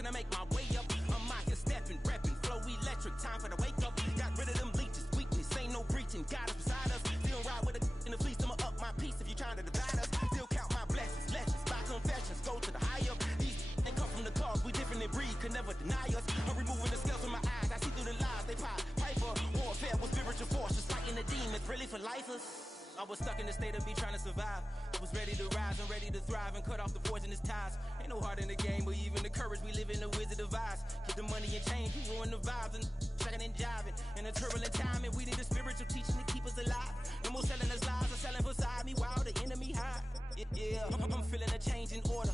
till I make my way up. I'm out here stepping, repping, flow electric, time for the wake up. Got rid of them leeches, weakness, ain't no preaching, God is beside us. Still ride with a in the fleece, I'ma up my piece if you trying to divide us. Still count my blessings, lessons, by confessions, go to the high up. These ain't come from the cause, we different in breed, could never deny us. I'm removing the scales from my eyes, I see through the lies they pop. Piper, warfare with spiritual forces, fighting the demons, really for lifers. I was stuck in the state of me trying to survive. I was ready to rise and ready to thrive and cut off the poisonous ties. Ain't no heart in the game, but even the courage we live in the Wizard of Oz. Get the money and change, we ruin the vibes and checking and jiving. In a turbulent time, and we need a spiritual teaching to keep us alive. No more selling us lies or selling beside me while the enemy hide. Yeah, I'm feeling a change in order.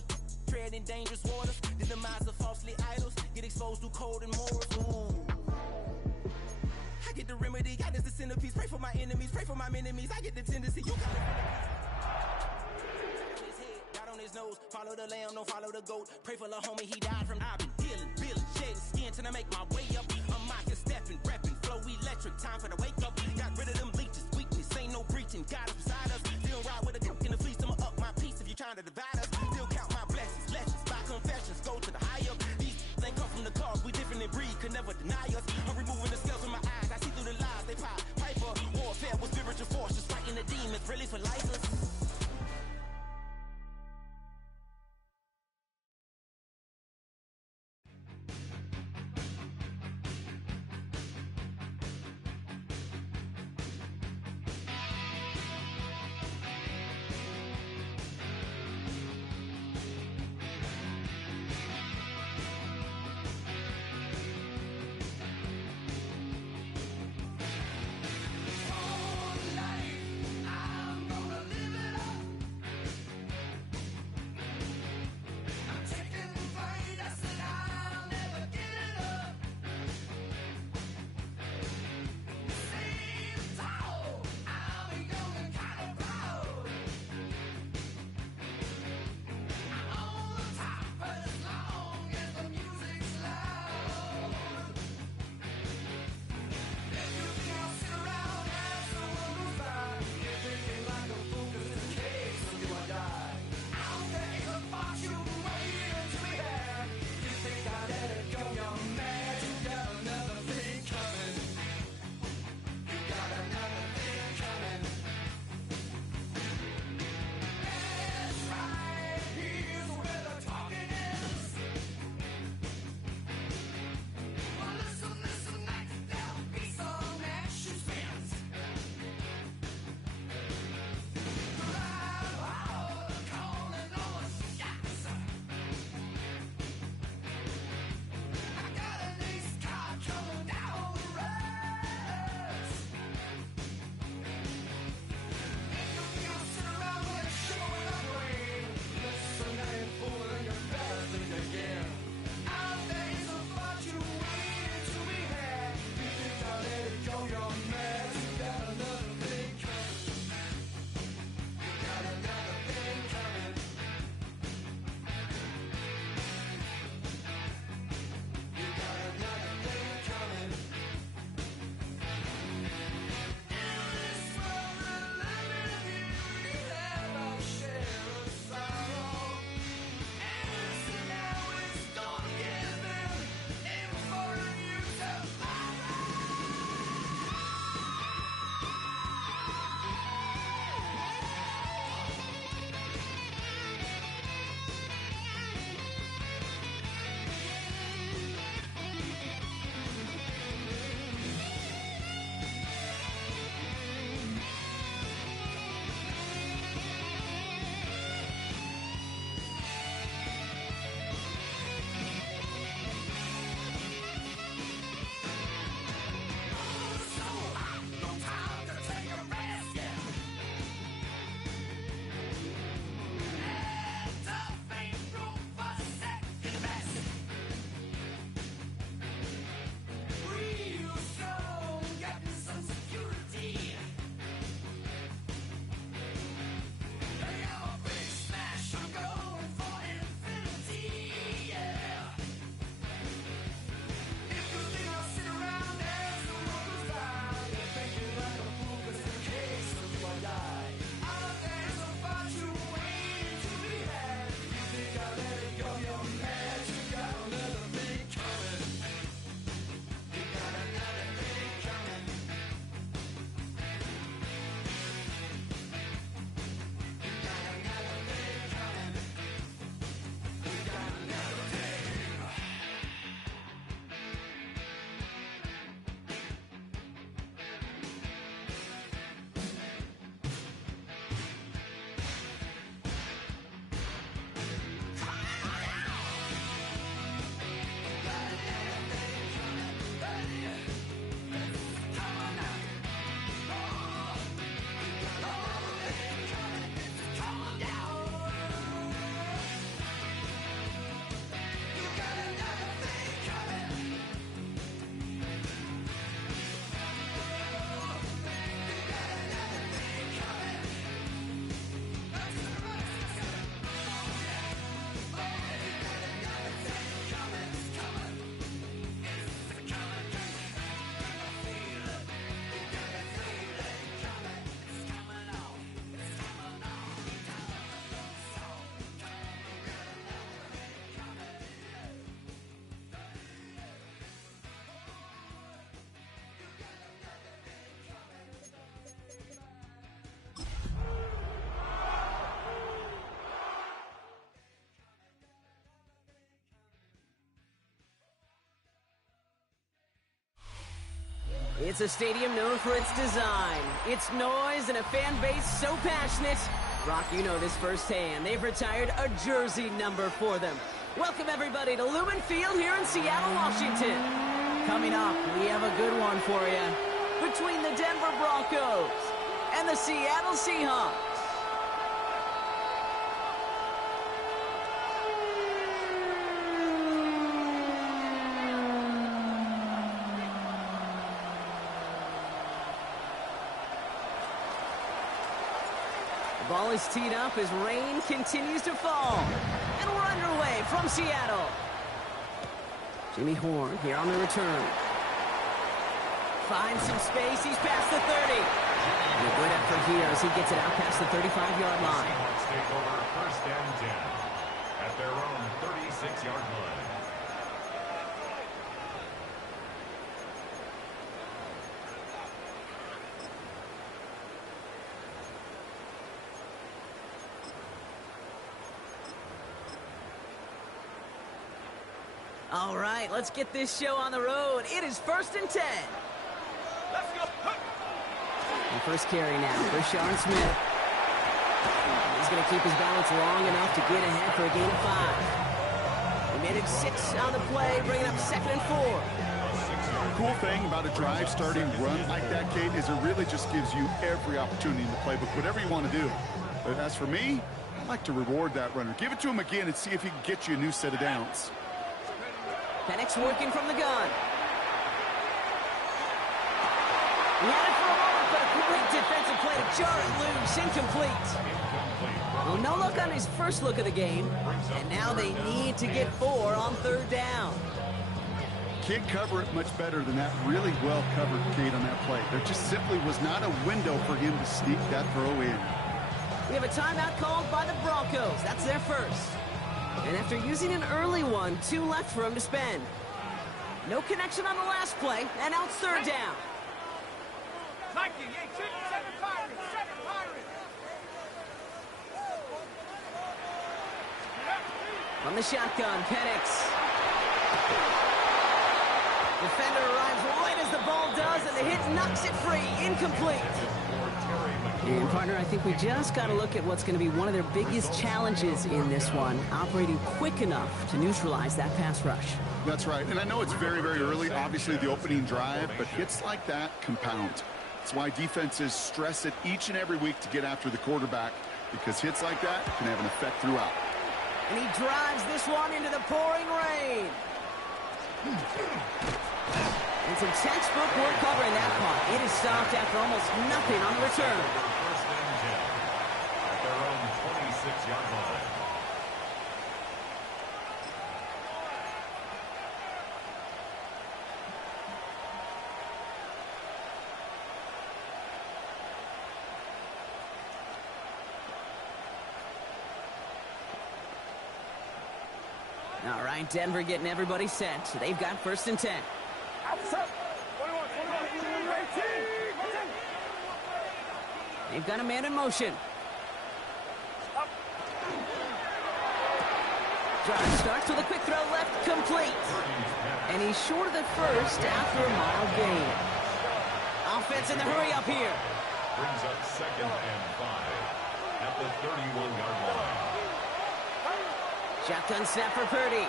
Treading dangerous waters, the demise of falsely idols. Get exposed through cold and morals. Ooh. I get the remedy, God is the centerpiece. Pray for my enemies, pray for my enemies. I get the tendency, you got it. God on his nose, follow the lamb, don't follow the goat. Pray for the homie, he died from. I've been healing, feeling, shedding skin till I make my way up. I'm out here stepping, repping, flow electric, time for the wake up. Got rid of them leeches, weakness, ain't no preaching, God is beside us. Still ride with a cook in the fleece, I'ma up my piece if you trying to divide us. Still count my blessings, lessons, by confessions, go to the high up. These ain't come from the cause, we different in breed, could never deny us. I'm removing the scales from my eyes, I see through the lies they pop. Piper, warfare with spiritual forces, fighting the demons, really for lifers. I'm gonna It's a stadium known for its design, its noise, and a fan base so passionate. Brock, you know this firsthand. They've retired a jersey number for them. Welcome, everybody, to Lumen Field here in Seattle, Washington. Coming up, we have a good one for you. Between the Denver Broncos and the Seattle Seahawks. The ball is teed up as rain continues to fall. And we're underway from Seattle. Jimmy Horn here on the return. Finds some space. He's past the 30. And a good effort here as he gets it out past the 35-yard line. Seahawks take over first and 10 at their own 36-yard line. All right, let's get this show on the road. It is first and 10. Let's go. And first carry now for Sean Smith. He's going to keep his balance long enough to get ahead for a gain of 5. He made it 6 on the play, bringing up second and 4. The cool thing about a drive starting run like that, Kate, is it really just gives you every opportunity in the playbook, whatever you want to do. But as for me, I like to reward that runner. Give it to him again and see if he can get you a new set of downs. Penix working from the gun. He had it for a moment, but a great defensive play to jar it loose. Incomplete. Well, no look on his first look of the game, and now they need to get 4 on third down. Can't cover it much better than that. Really well covered, Kate, on that play. There just simply was not a window for him to sneak that throw in. We have a timeout called by the Broncos. That's their first. And after using an early one, 2 left for him to spend. No connection on the last play, and now it's third down. From the shotgun, Penix. Defender arrives right as the ball does, and the hit knocks it free. Incomplete. And, partner, I think we just got to look at what's going to be one of their biggest challenges in this one, operating quick enough to neutralize that pass rush. That's right, and I know it's very, very early, obviously the opening drive, but hits like that compound. That's why defenses stress it each and every week to get after the quarterback, because hits like that can have an effect throughout. And he drives this one into the pouring rain. And some textbook work covering that punt. It is stopped after almost nothing on the return. First and 10 at their own 26-yard line. All right, Denver getting everybody set. They've got first and 10. They've got a man in motion. Drive starts with a quick throw left, complete. And he's short of the first after a mile gain. Offense in the hurry up here. Brings up second and 5 at the 31-yard line. Shotgun snap for Purdy.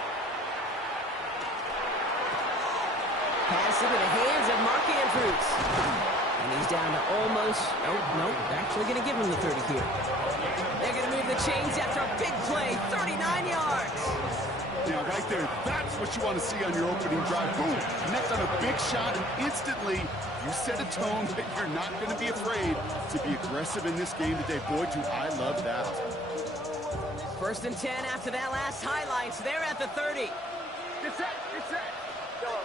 Pass into the hands of Mark Andrews. And he's down to almost, oh, no, they're actually going to give him the 30 here. They're going to move the chains after a big play, 39 yards. Yeah, right there, that's what you want to see on your opening drive. Boom, connect on a big shot, and instantly you set a tone that you're not going to be afraid to be aggressive in this game today. Boy, do I love that. First and 10 after that last highlight. They're at the 30. Get set, get set. Go.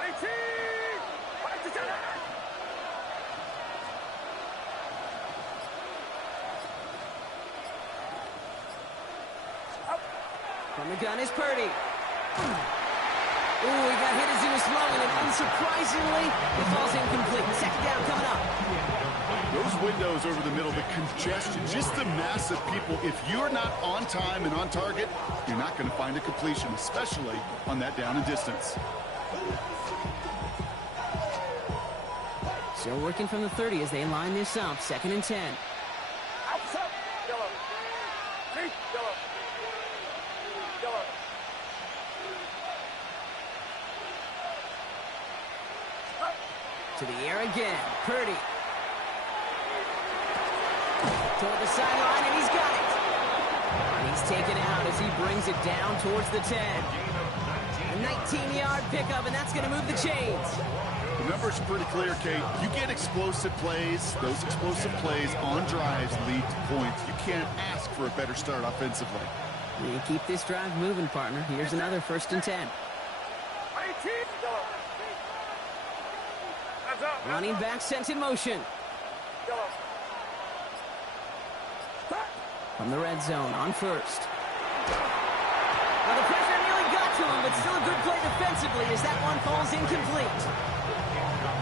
18. Fight to 10. From the gun is Purdy. Ooh, he got hit as he was throwing, and unsurprisingly, it falls incomplete. Second down coming up. Those windows over the middle, the congestion, just the mass of people. If you're not on time and on target, you're not going to find a completion, especially on that down and distance. Still working from the 30 as they line this up. 2nd and 10. Outside. Yellow. Green. Yellow. Yellow. To the air again. Purdy. Toward the sideline, and he's got it. And he's taken out as he brings it down towards the 10. A 19-yard pickup, and that's going to move the chains. The numbers are pretty clear, Kate. You get explosive plays. Those explosive plays on drives lead to points. You can't ask for a better start offensively. You keep this drive moving, partner. Here's another 1st and 10. Running back sent in motion. From the red zone on 1st. Well, the pressure nearly got to him, but still a good play defensively as that one falls incomplete.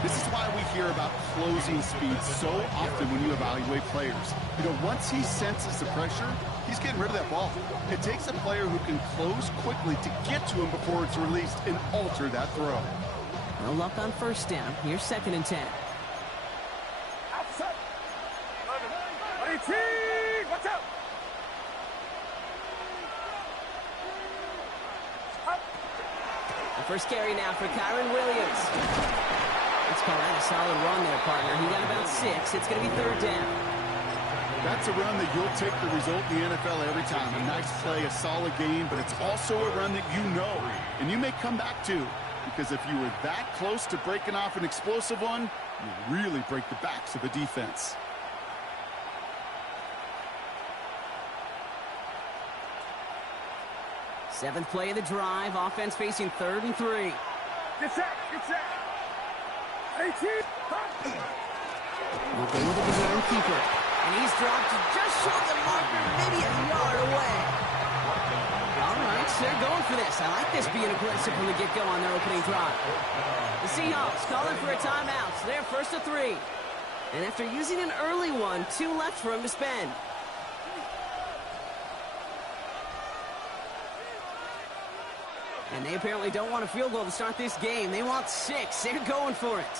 This is why we hear about closing speed so often when you evaluate players. You know, once he senses the pressure, he's getting rid of that ball. It takes a player who can close quickly to get to him before it's released and alter that throw. No luck on 1st down. Here's 2nd and 10. Outside. Watch out. The first carry now for Kyron Williams. Let's call that a solid run there, partner. He got about 6. It's going to be 3rd down. That's a run that you'll take the result in the NFL every time. A nice play, a solid game, but it's also a run that you know and you may come back to. Because if you were that close to breaking off an explosive one, you really break the backs of the defense. Seventh play of the drive. Offense facing 3rd and 3. Get set. 18. Looking with the return keeper. And he's dropped just short of the marker, maybe a yard away. All right, so they're going for this. I like this being aggressive from the get-go on their opening drive. The Seahawks calling for a timeout. So they're 1st and 3. And after using an early one, 2 left for him to spend. And they apparently don't want a field goal to start this game. They want 6. They're going for it.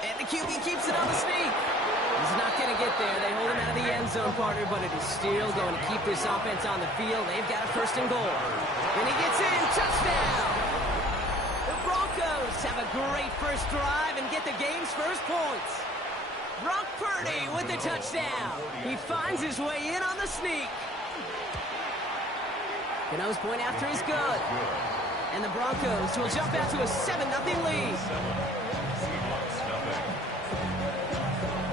And the QB keeps it on the sneak. He's not going to get there. They hold him out of the end zone, partner, but it is still going to keep this offense on the field. They've got a 1st and goal. And he gets in. Touchdown! The Broncos have a great first drive and get the game's first points. Brock Purdy with the touchdown. He finds his way in on the sneak. Cano's point after is good. And the Broncos will jump out to a 7-0 lead.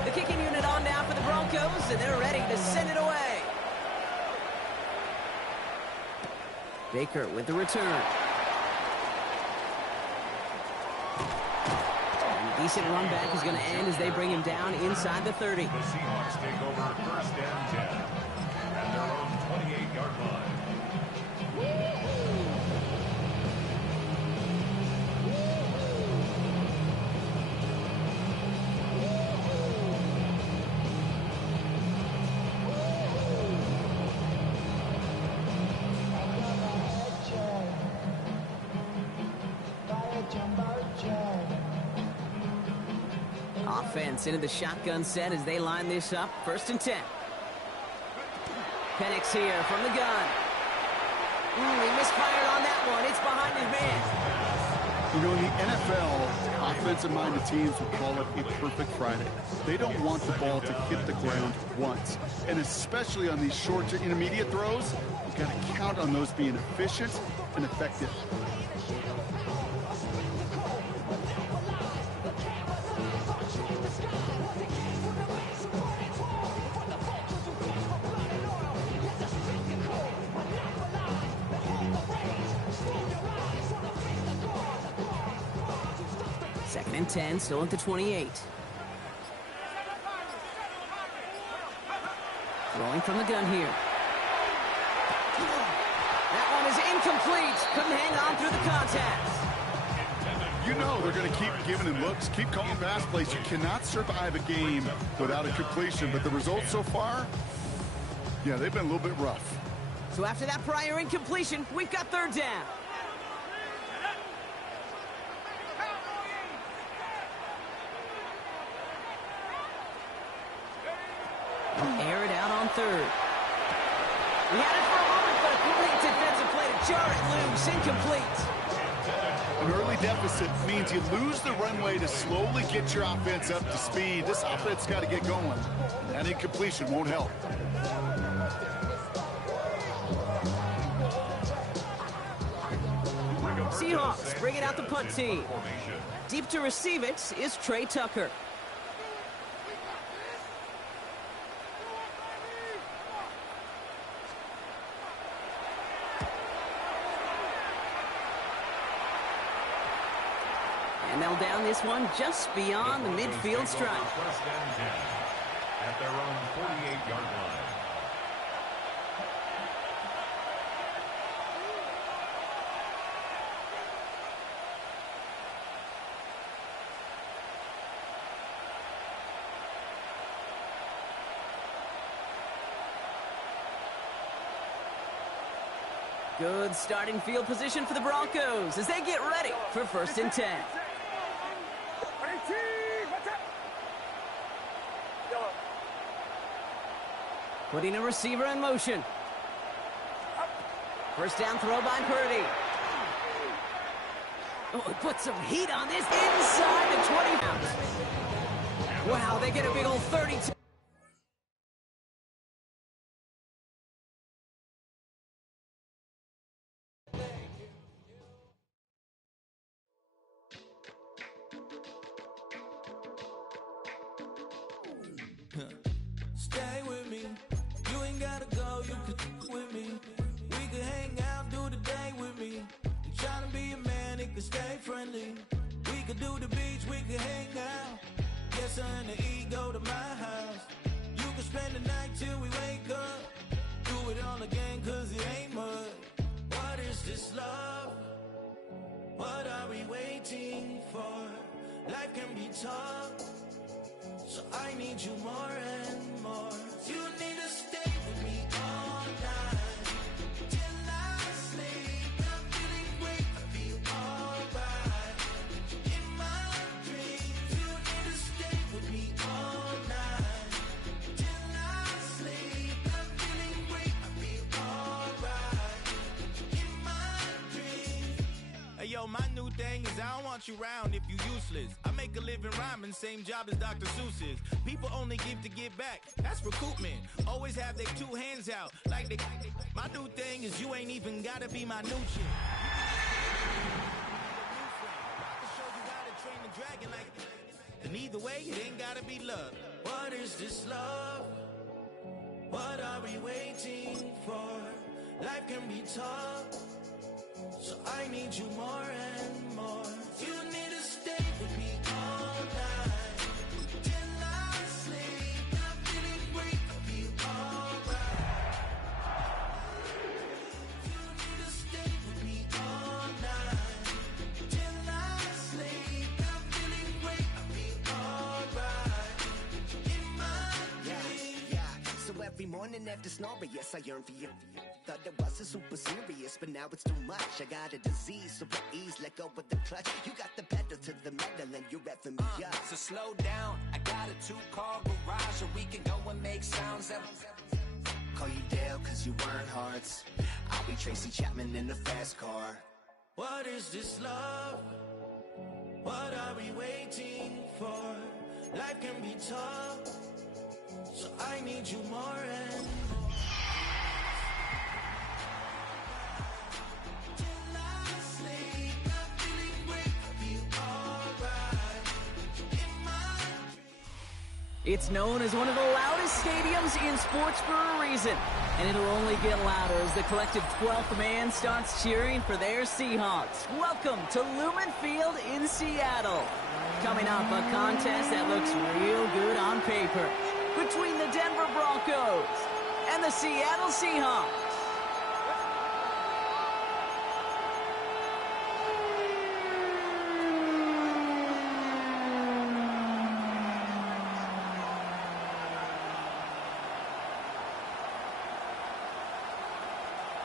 The kicking unit on now for the Broncos, and they're ready to send it away. Baker with the return. And a decent run back is going to end as they bring him down inside the 30. The Seahawks take over 1st and 10 at their own 28-yard line. Offense into the shotgun set as they line this up. 1st and 10. Penix here from the gun. He misfired on that one. It's behind his man. You know, in the NFL, offensive-minded teams would call it a perfect Friday. They don't want the ball to hit the ground once. And especially on these short to intermediate throws, you've got to count on those being efficient and effective. Second and 10, still at the 28. Throwing from the gun here. That one is incomplete. Couldn't hang on through the contact. You know they're going to keep giving him looks, keep calling pass plays. You cannot survive a game without a completion, but the results so far, yeah, they've been a little bit rough. So after that prior incompletion, we've got 3rd down. third. He had it for a moment, but a complete defensive play to jar it loose. Incomplete. An early deficit means you lose the runway to slowly get your offense up to speed. This offense got to get going. That incompletion won't help. Seahawks bring it out the punt team. Deep to receive it is Trey Tucker. And they'll down this one just beyond the midfield stripe. First and 10 at their own 48-yard line. Good starting field position for the Broncos as they get ready for first and 10. Putting a receiver in motion. First down throw by Purdy. Oh, put some heat on this inside the 20. Wow, they get a big old 32. Stay with me. You ain't gotta go, you can with me. We can hang out, do the day with me. I'm trying to be a man, it can stay friendly. We could do the beach, we can hang out. Yes, her and the E go to my house. You can spend the night till we wake up. Do it all again, cause it ain't mud. What is this love? What are we waiting for? Life can be tough, so I need you more and more. You need to stay with me all night till I sleep. I'm feeling great, I feel alright. In my dreams, you need to stay with me all night till I sleep. I'm feeling great, I feel alright. In my dreams. Hey yo, my new thing is I don't want you round if you useless. I make a living rhyming, same job as Dr. Seuss's. People only give to give back, that's recoupment. Always have their two hands out, like they. My new thing is you ain't even gotta be my new chick. I can show you how to train the dragon like. And either way, it ain't gotta be love. What is this love? What are we waiting for? Life can be tough, so I need you more and more. You need to stay with me all night till I sleep. I'm feeling great, I feel alright. You need to stay with me all night till I sleep. I'm feeling great, I feel alright. In my dreams. Yeah. So every morning after snoring, yes, I yearn for you. Thought it wasn't super serious, but now it's too much. I got a disease, so please let go with the clutch. You got the pedal to the metal and you're revving me up. So slow down, I got a 2-car garage, or we can go and make sounds that. Call you Dale, cause you weren't hearts. I'll be Tracy Chapman in a fast car. What is this love? What are we waiting for? Life can be tough, so I need you more and more. Till I sleep, I'm feeling great, I feel alright. In my dreams. It's known as one of the loudest stadiums in sports for a reason, and it'll only get louder as the collective 12th man starts cheering for their Seahawks. Welcome to Lumen Field in Seattle. Coming up, a contest that looks real good on paper between the Denver Broncos and the Seattle Seahawks.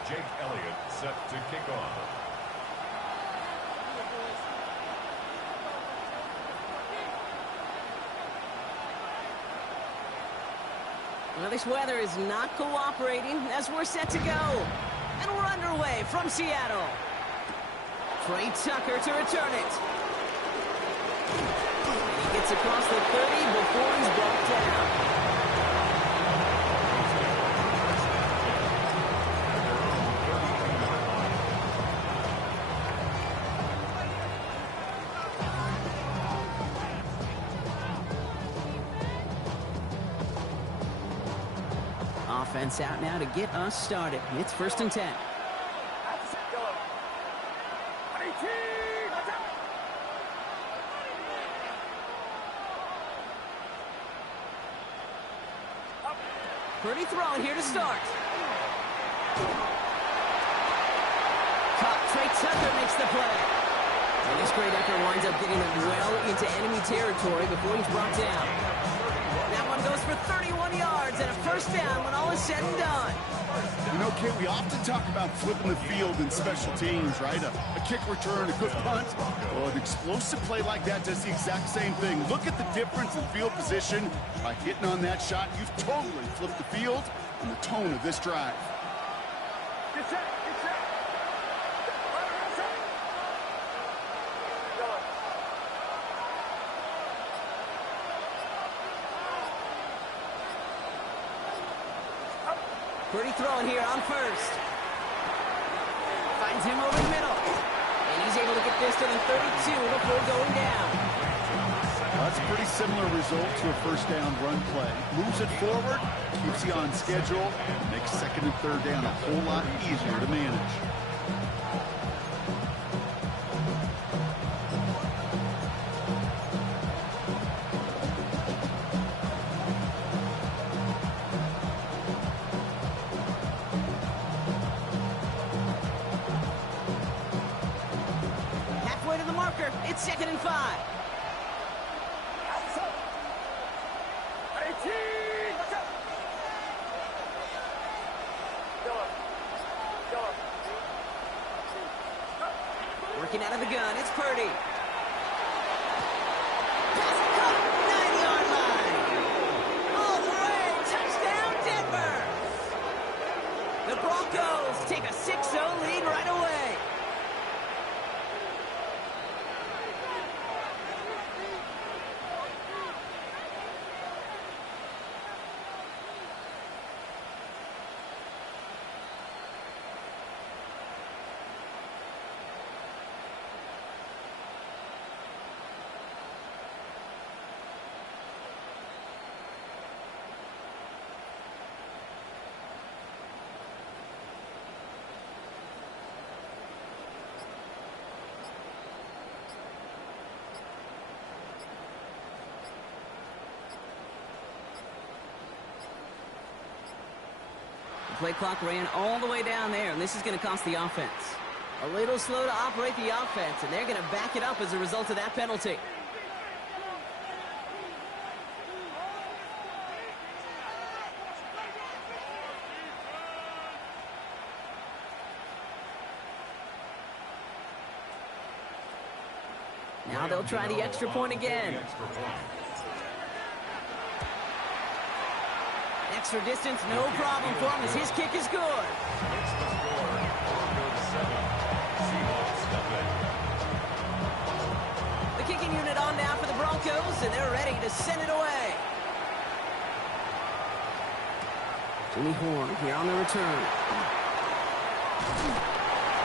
Jake Elliott set to kick off. Well, this weather is not cooperating as we're set to go. And we're underway from Seattle. Trey Tucker to return it. And he gets across the 30 before he's brought down. Offense out now to get us started. It's 1st and 10. Purdy throwing here to start. Trey Tucker makes the play. And this great effort winds up getting him well into enemy territory before he's brought down. That one goes for 31 yards and a 1st down when all is said and done. You know, Kit, we often talk about flipping the field in special teams, right? A kick return, a good punt. Well, an explosive play like that does the exact same thing. Look at the difference in field position. By hitting on that shot, you've totally flipped the field and the tone of this drive. Get set, get set. Runner inside. Yellow. Purdy throwing here on 1st. Finds him over the middle. And he's able to get this to the 32 before going down. That's a pretty similar result to a 1st down run play. Moves it forward, keeps you on schedule, and makes 2nd and 3rd down a whole lot easier to manage. Halfway to the marker. It's 2nd and 5. Working out of the gun, it's Purdy. Pass caught, 9-yard line. All the way, touchdown Denver. The Broncos take a 6-0 lead right away. Play clock ran all the way down there, and this is going to cost the offense. A little slow to operate the offense, and they're going to back it up as a result of that penalty. Now they'll try the extra point again. Extra distance, no problem for him as his kick is good. It's the score. Broncos 7, Seahawks nothing. The kicking unit on now for the Broncos, and they're ready to send it away. Jimmy Horn here on the return.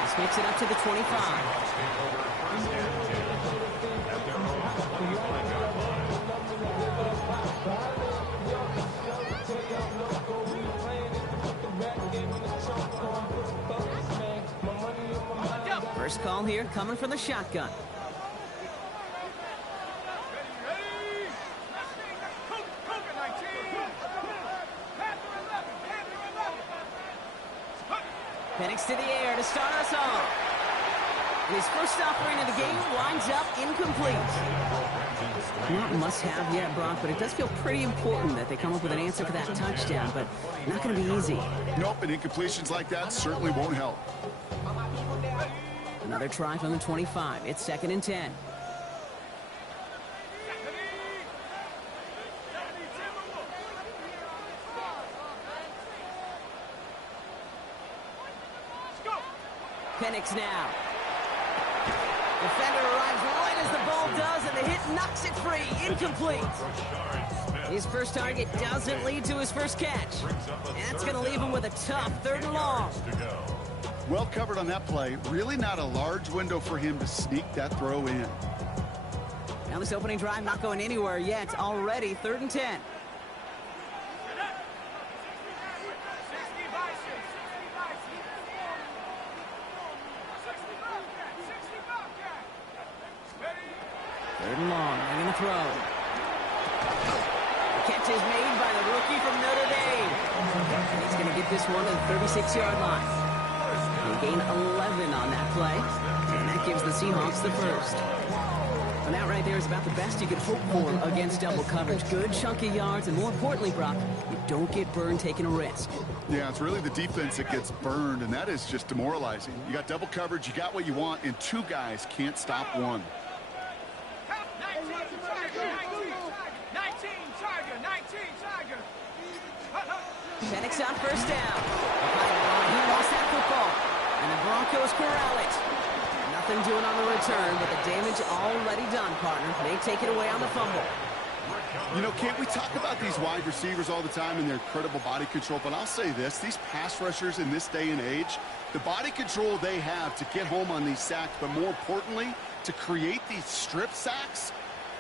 This makes it up to the 25. Seahawks take over 1st and 10 at their own 25-yard line. First call here coming from the shotgun. Penix to the air to start us off. His first offering of the game winds up incomplete. Not must-have yet, Brock, but it does feel pretty important that they come up with an answer for that touchdown, but not going to be easy. Nope, and incompletions like that certainly won't help. Another try from the 25. It's 2nd and 10. Penix now. Defender arrives right as the ball does, and the hit knocks it free. Incomplete. His first target doesn't lead to his first catch. And that's going to leave him with a tough 3rd and long. Well covered on that play. Really not a large window for him to sneak that throw in. Now this opening drive not going anywhere yet. Already 3rd and 10. Third and long, they're going to throw. The catch is made by the rookie from Notre Dame. And he's going to get this one to the 36-yard line. They gain 11 on that play, and that gives the Seahawks the first. And that right there is about the best you could hope for against double coverage. Good chunky yards, and more importantly, Brock, you don't get burned taking a risk. Yeah, it's really the defense that gets burned, and that is just demoralizing. You got double coverage, you got what you want, and 2 guys can't stop one. 19 Tiger. Penix on first down. He lost that football. And the Broncos corral it. Nothing doing on the return, but the damage already done, partner. They take it away on the fumble. You know, Kate, we talk about these wide receivers all the time and their incredible body control, but I'll say this, these pass rushers in this day and age, the body control they have to get home on these sacks, but more importantly, to create these strip sacks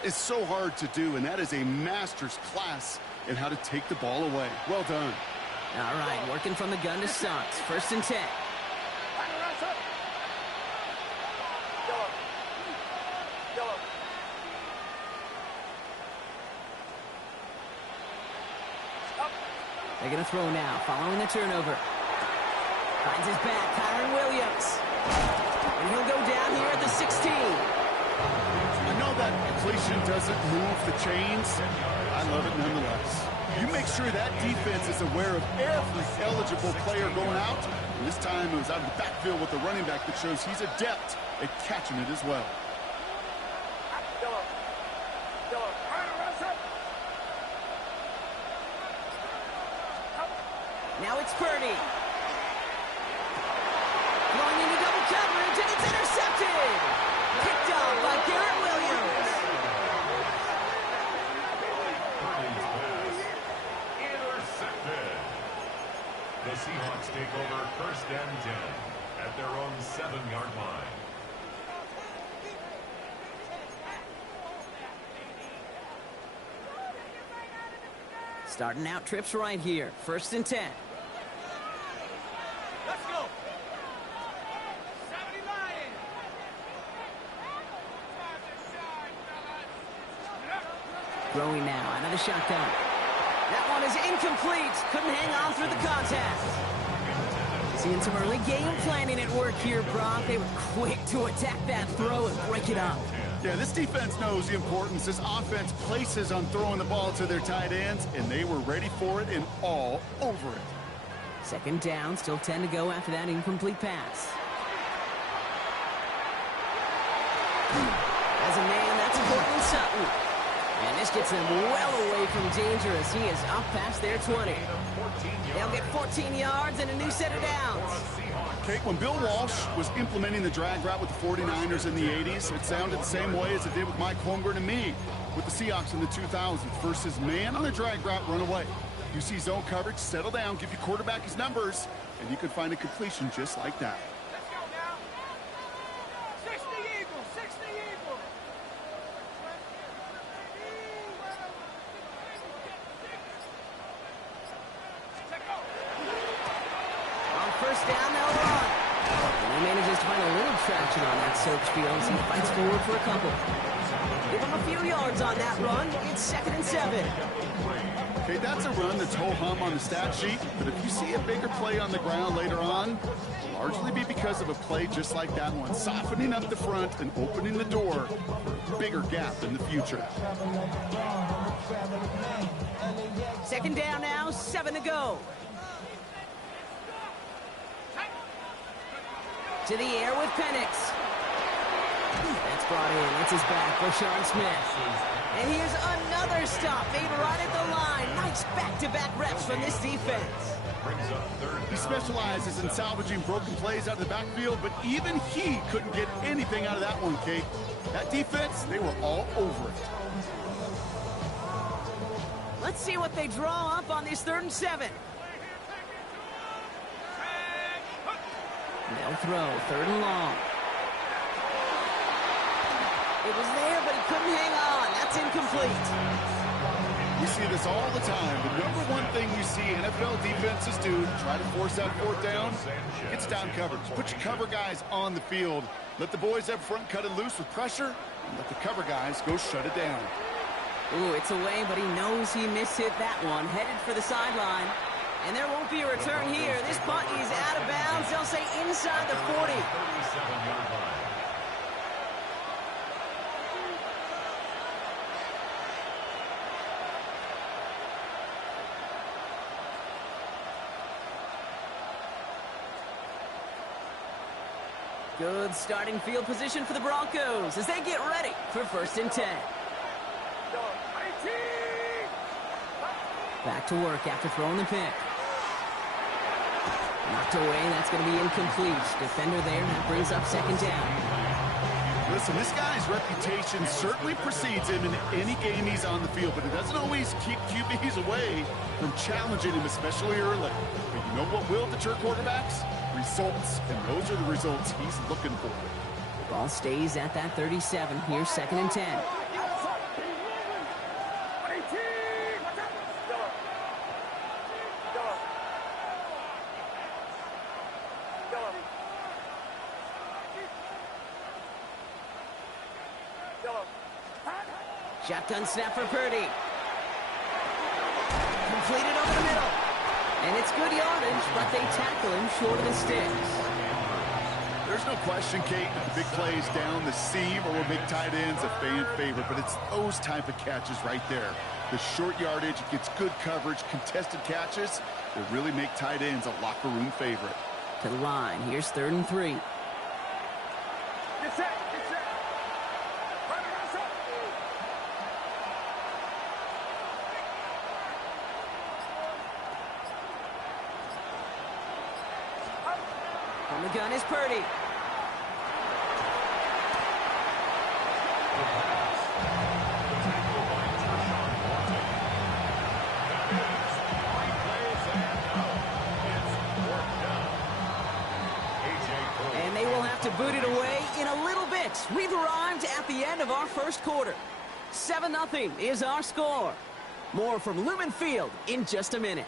is so hard to do, and that is a master's class in how to take the ball away. Well done. All right, working from the gun to start. 1st and 10. They're going to throw now, following the turnover. Finds his back, Kyren Williams. And he'll go down here at the 16. I know that completion doesn't move the chains. I love it nonetheless. You make sure that defense is aware of every eligible player going out. And this time it was out of the backfield with the running back that shows he's adept at catching it as well. Now it's Purdy. Going into double coverage, and it's intercepted. Picked off by Garrett Williams. Purdy's pass intercepted. The Seahawks take over 1st and 10 at their own 7-yard line. Starting out trips right here. 1st and 10. Let's go. 79. Throwing now, another shotgun. That one is incomplete. Couldn't hang on through the contact. Seeing some early game planning at work here, Brock. They were quick to attack that throw and break it up. Yeah, this defense knows the importance this offense places on throwing the ball to their tight ends, and they were ready for it and all over it. 2nd down, still 10 to go after that incomplete pass. As a man, that's Courtland Sutton. And this gets them well away from danger as he is up past their 20. They'll get 14 yards and a new set of downs. Kate, when Bill Walsh was implementing the drag route with the 49ers in the 80s, it sounded the same way as it did with Mike Holmgren and me with the Seahawks in the 2000s versus man on a drag route, run away. You see zone coverage, settle down, give your quarterback his numbers, and you can find a completion just like that. Let's go now. 60 Eagles. 60 Eagles. On 1st down, they'll run. And he manages to find a little traction on that search field as he fights forward for a couple. Give him a few yards on that run. It's 2nd and 7. Okay, that's a run that's ho-hum on the stat sheet, but if you see a bigger play on the ground later on, it'll largely be because of a play just like that one, softening up the front and opening the door for a bigger gap in the future. 2nd down now, 7 to go. To the air with Penix. That's brought in. It's his back, Roshan Smith. And here's another stop made right at the line. Nice back-to-back reps from this defense. He specializes in salvaging broken plays out of the backfield, but even he couldn't get anything out of that one, Kate. That defense, they were all over it. Let's see what they draw up on this 3rd and 7. They'll throw, 3rd and long. It was there, but he couldn't hang on. That's incomplete. We see this all the time. The number one thing you see NFL defenses do, try to force that 4th down, it's down coverage. Put your cover guys on the field. Let the boys up front cut it loose with pressure, and let the cover guys go shut it down. Ooh, it's away, but he knows he mishit that one. Headed for the sideline. And there won't be a return here. This punt is out of bounds. They'll say inside the 40. 37-yard line. Good starting field position for the Broncos as they get ready for 1st and 10. Back to work after throwing the pick. Knocked away, that's going to be incomplete. Defender there, that brings up 2nd down. Listen, this guy's reputation certainly precedes him in any game he's on the field, but it doesn't always keep QBs away from challenging him, especially early. But you know what will deter quarterbacks? Results, and those are the results he's looking for. Ball stays at that 37. Here's 2nd and 10. Shotgun snap for Purdy. Completed over the middle. And it's good yardage, but they tackle him short of the sticks. There's no question, Kate, that the big plays down the seam or will make tight ends a fan favorite, but it's those type of catches right there. The short yardage, it gets good coverage, contested catches that really make tight ends a locker room favorite. To the line, here's 3rd and 3. Get set, get set. Run around, set. From the gun is Purdy. And they will have to boot it away in a little bit. We've arrived at the end of our 1st quarter. 7-0 is our score. More from Lumen Field in just a minute.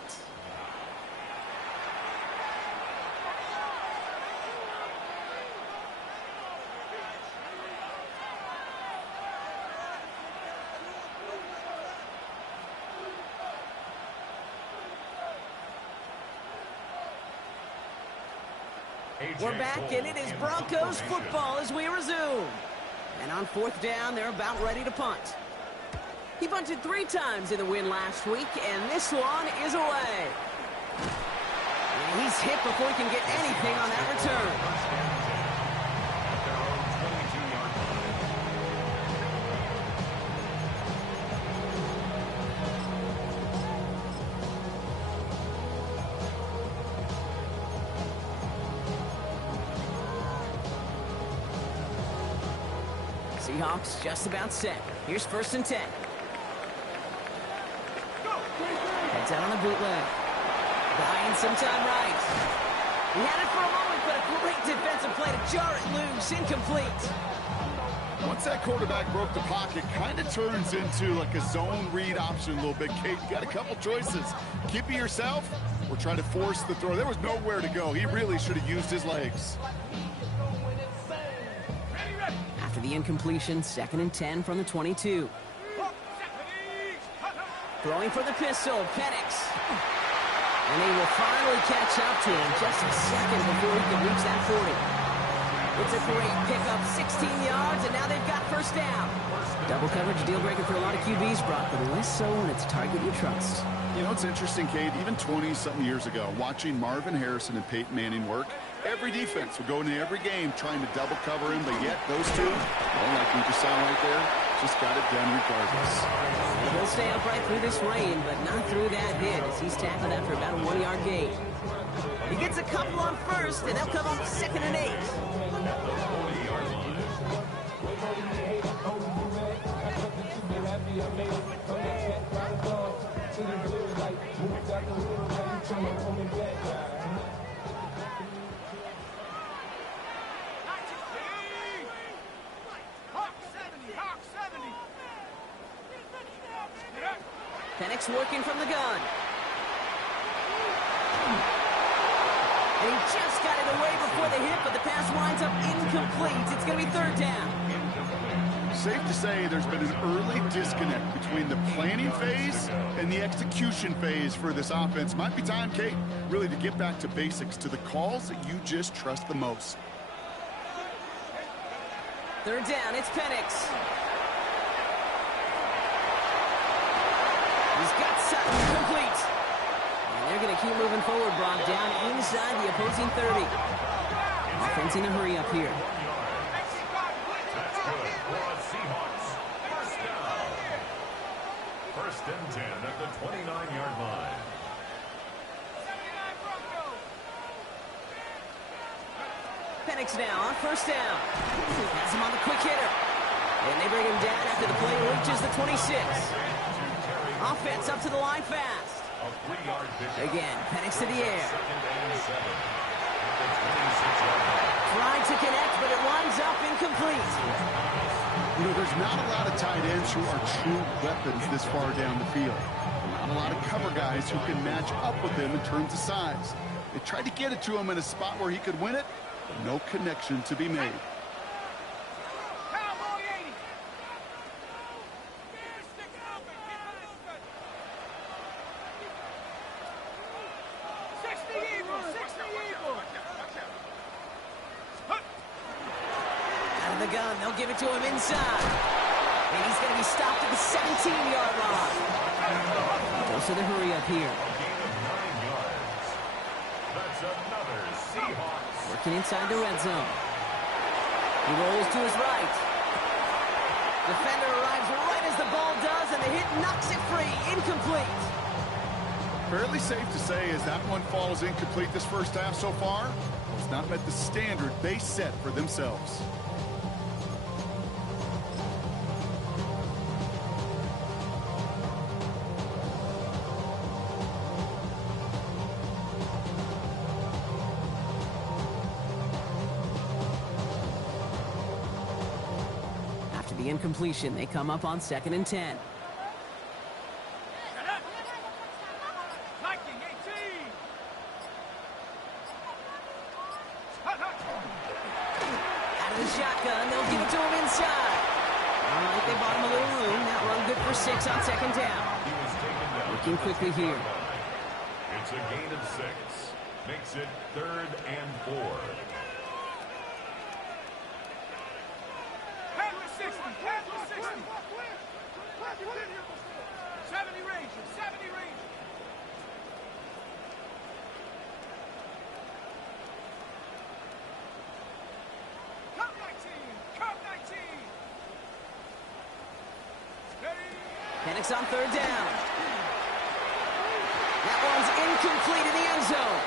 We're back, and it is Broncos football as we resume. And on 4th down, they're about ready to punt. He punted 3 times in the win last week, and this one is away. And he's hit before he can get anything on that return. Seahawks just about set. Here's 1st and 10. Heads out on the bootleg. Buying some time right. He had it for a moment, but a great defensive play to jar it loose. Incomplete. Once that quarterback broke the pocket, kind of turns into like a zone read option a little bit, Kate. You got a couple choices. Keep it yourself or try to force the throw. There was nowhere to go. He really should have used his legs. After the incompletion, 2nd and 10 from the 22. Throwing for the pistol, Penix. And they will finally catch up to him just a second before he can reach that 40. It's a great pickup, 16 yards, and now they've got first down. Double coverage, deal breaker for a lot of QBs, Brock, but less so when it's a target you trust. You know, it's interesting, Kate, even 20-something years ago, watching Marvin Harrison and Peyton Manning work, every defense would go into every game trying to double cover him, but yet those two, well, like we just saw right there, just got it done regardless. He'll stay upright through this rain, but not through that hit as he's tackled after about a 1-yard gain. He gets a couple on first, and they'll come up 2nd and 8. Penix working from the gun. And he just got it away before the hit, but the pass winds up incomplete. It's going to be 3rd down. Safe to say there's been an early disconnect between the planning phase and the execution phase for this offense. Might be time, Kate, really to get back to basics, to the calls that you just trust the most. 3rd down, it's Penix. He's got Sutton complete. And they're going to keep moving forward, Brock, down inside the opposing 30. Offense in a hurry up here. That's good for the Seahawks. First down. 1st and 10 at the 29-yard line. Penix now on 1st down. Has him on the quick hitter. And they bring him down after the play reaches the 26. Offense up to the line fast. A 3-yard pickup. Again, Penix to the air. 2nd and 7 at the 26-yard line. Tried to connect, but it winds up incomplete. You know, there's not a lot of tight ends who are true weapons this far down the field. Not a lot of cover guys who can match up with him in terms of size. They tried to get it to him in a spot where he could win it, but no connection to be made. Cowboy 80. 60 Eagle, 60 Eagle. Out of the gun, they'll give it to him inside. And he's going to be stopped at the 17-yard line. Goes to the hurry up here. Gain of 9 yards. That's another Seahawks. Working inside the red zone. He rolls to his right. Defender arrives right as the ball does, and the hit knocks it free. Incomplete. Fairly safe to say as that one falls incomplete this first half so far, it's not met the standard they set for themselves. After the incompletion, they come up on 2nd and 10. Viking 18. Out of the shotgun, they'll give it to him inside. All right, they bought him a little room. That run good for 6 on 2nd down. He was taken down. Looking quickly here. It's a gain of 6. Makes it 3rd and 4. Head with 60. Head with 60. 70 Rangers. 70 Rangers. Cup 19. Cup 19. Steady. Penix on 3rd down. That one's incomplete in the end zone.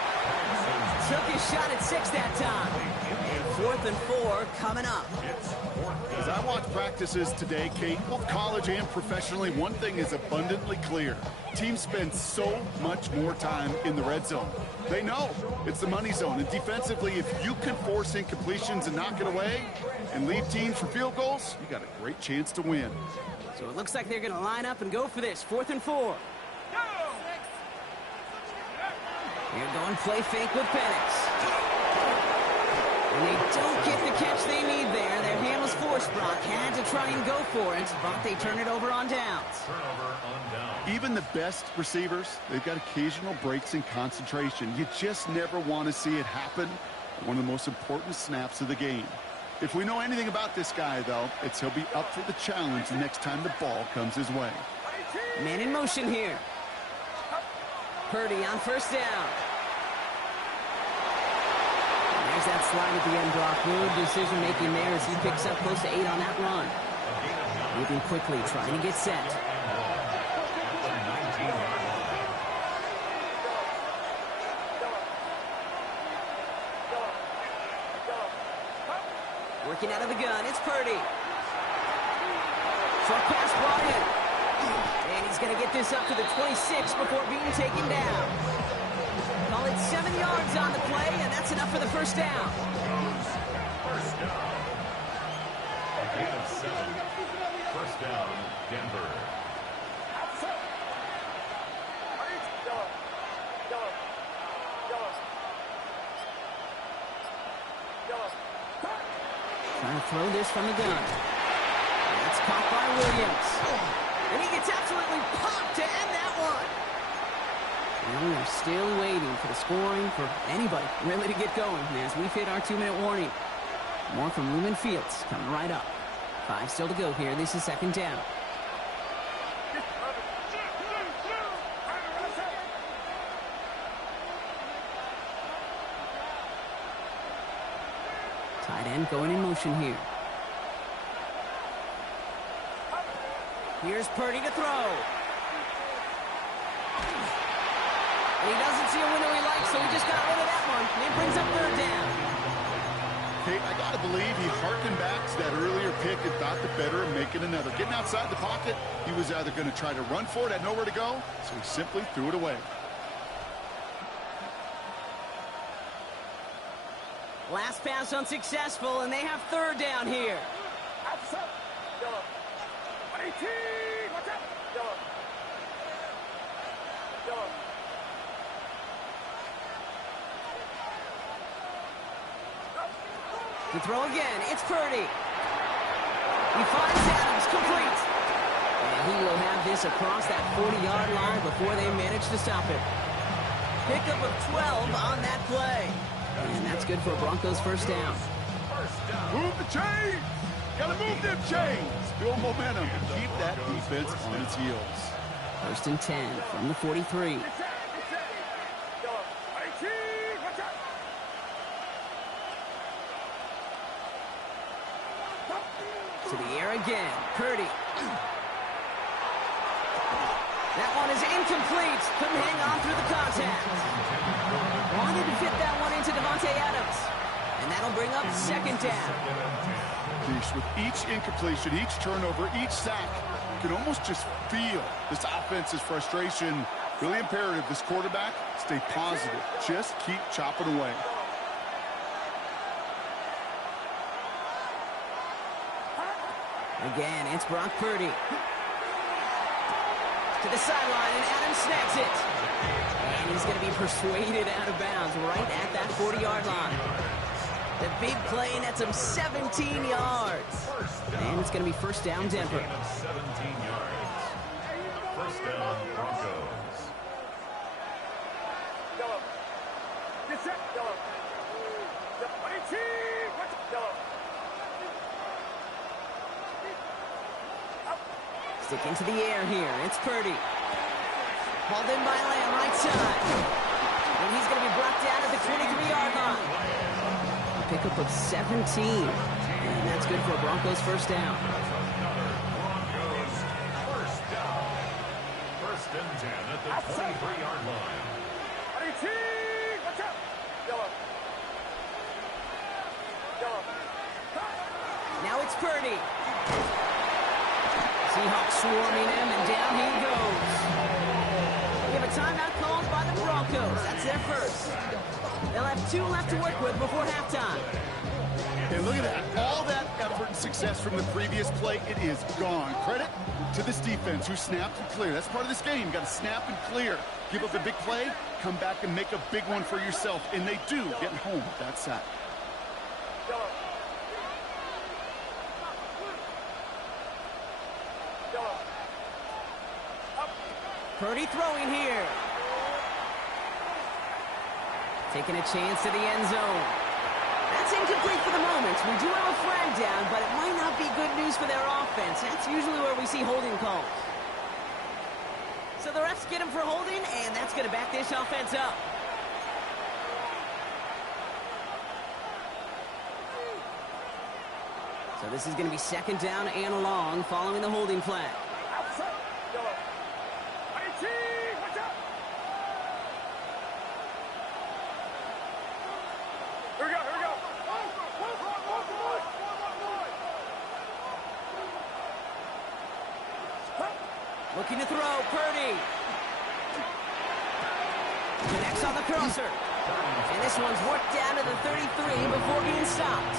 Took his shot at 6 that time. And 4th and 4 coming up. As I watch practices today, Kate, both college and professionally, one thing is abundantly clear. Teams spend so much more time in the red zone. They know it's the money zone. And defensively, if you can force incompletions and knock it away and lead teams for field goals, you got a great chance to win. So it looks like they're going to line up and go for this. 4th and 4. They're going play fake with Penix. And they don't get the catch they need there. Their hand was forced, Brock. Had to try and go for it, but they turn it over on downs. Turnover on down. Even the best receivers, they've got occasional breaks in concentration. You just never want to see it happen. One of the most important snaps of the game. If we know anything about this guy, though, it's he'll be up for the challenge the next time the ball comes his way. Man in motion here. Purdy on first down. There's that slide at the end, Brock. Good decision-making there as he picks up close to 8 on that run. Moving quickly, trying to get set. Working out of the gun, it's Purdy. Short pass brought in. And he's going to get this up to the 26 before being taken down. Call it 7 yards on the play, and that's enough for the first down. First down. A gain of 7. First down, Denver. Trying to throw this from the gun. That's caught by Williams. And he gets absolutely popped to end that one. And we're still waiting for the scoring for anybody really to get going as we've hit our 2-minute warning. More from Lumen Fields coming right up. 5 still to go here. This is second down. Tight end going in motion here. Here's Purdy to throw. And he doesn't see a window he likes, so he just got rid of that one. And it brings up third down. Okay, I got to believe he harkened back to that earlier pick and thought the better of making another. Getting outside the pocket, he was either going to try to run for it, had nowhere to go, so he simply threw it away. Last pass unsuccessful, and they have third down here. To throw again, it's Purdy. He finds Adams, complete. And he will have this across that 40-yard line before they manage to stop it. Pickup of 12 on that play. And that's good for Broncos first down. Move the chains! Gotta move them chains! Build momentum and keep that defense on its heels. First and 10 from the 43. To the air again, Purdy. That one is incomplete. Couldn't hang on through the contact. Wanted to fit that one into Davante Adams. And that'll bring up second down. With each incompletion, each turnover, each sack, you can almost just feel this offense's frustration. Really imperative, this quarterback, stay positive. Just keep chopping away. Again, it's Brock Purdy. To the sideline, and Adams snags it. And he's going to be persuaded out of bounds right at that 40-yard line. The big play nets him 17 yards. And it's going to be first down, Denver. 17 yards. First down, Broncos. Stick into the air here. It's Purdy. Hauled in by Lamb, right side. And he's going to be brought down at the 23-yard line. A pickup of 17. And that's good for a Broncos first down. Broncos first down. First and 10 at the 23-yard line. Now it's Purdy. Seahawks swarming him, and down he goes. We have a timeout called by the Broncos. That's their first. They'll have 2 left to work with before halftime. And look at that. All that effort and success from the previous play, it is gone. Credit to this defense who snapped and cleared. That's part of this game. You got to snap and clear. Give up a big play, come back and make a big one for yourself. And they do, getting home with that sack. Purdy throwing here. Taking a chance to the end zone. That's incomplete for the moment. We do have a flag down, but it might not be good news for their offense. That's usually where we see holding calls. So the refs get him for holding, and that's going to back this offense up. So this is going to be second down and long following the holding flag. Looking to throw, Purdy. Connects on the crosser. And this one's worked down to the 33 before being stopped.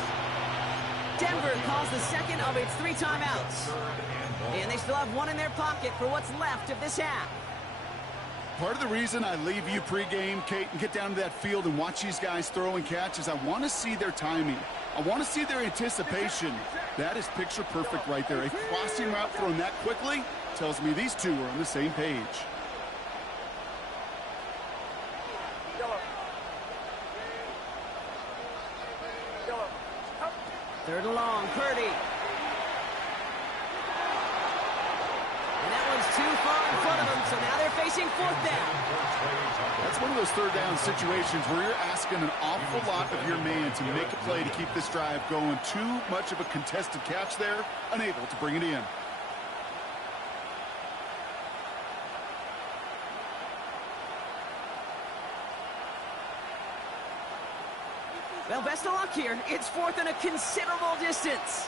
Denver calls the second of its 3 timeouts. And they still have one in their pocket for what's left of this half. Part of the reason I leave you pregame, Kate, and get down to that field and watch these guys throw and catch is I want to see their timing. I want to see their anticipation. That is picture perfect right there. A crossing route thrown that quickly tells me these two are on the same page. Third and long, Purdy. And that one's too far in front of them, so now they're facing fourth down. That's one of those third down situations where you're asking an awful lot of your man to make a play to keep this drive going. Too much of a contested catch there, unable to bring it in. Well, best of luck here. It's fourth and a considerable distance.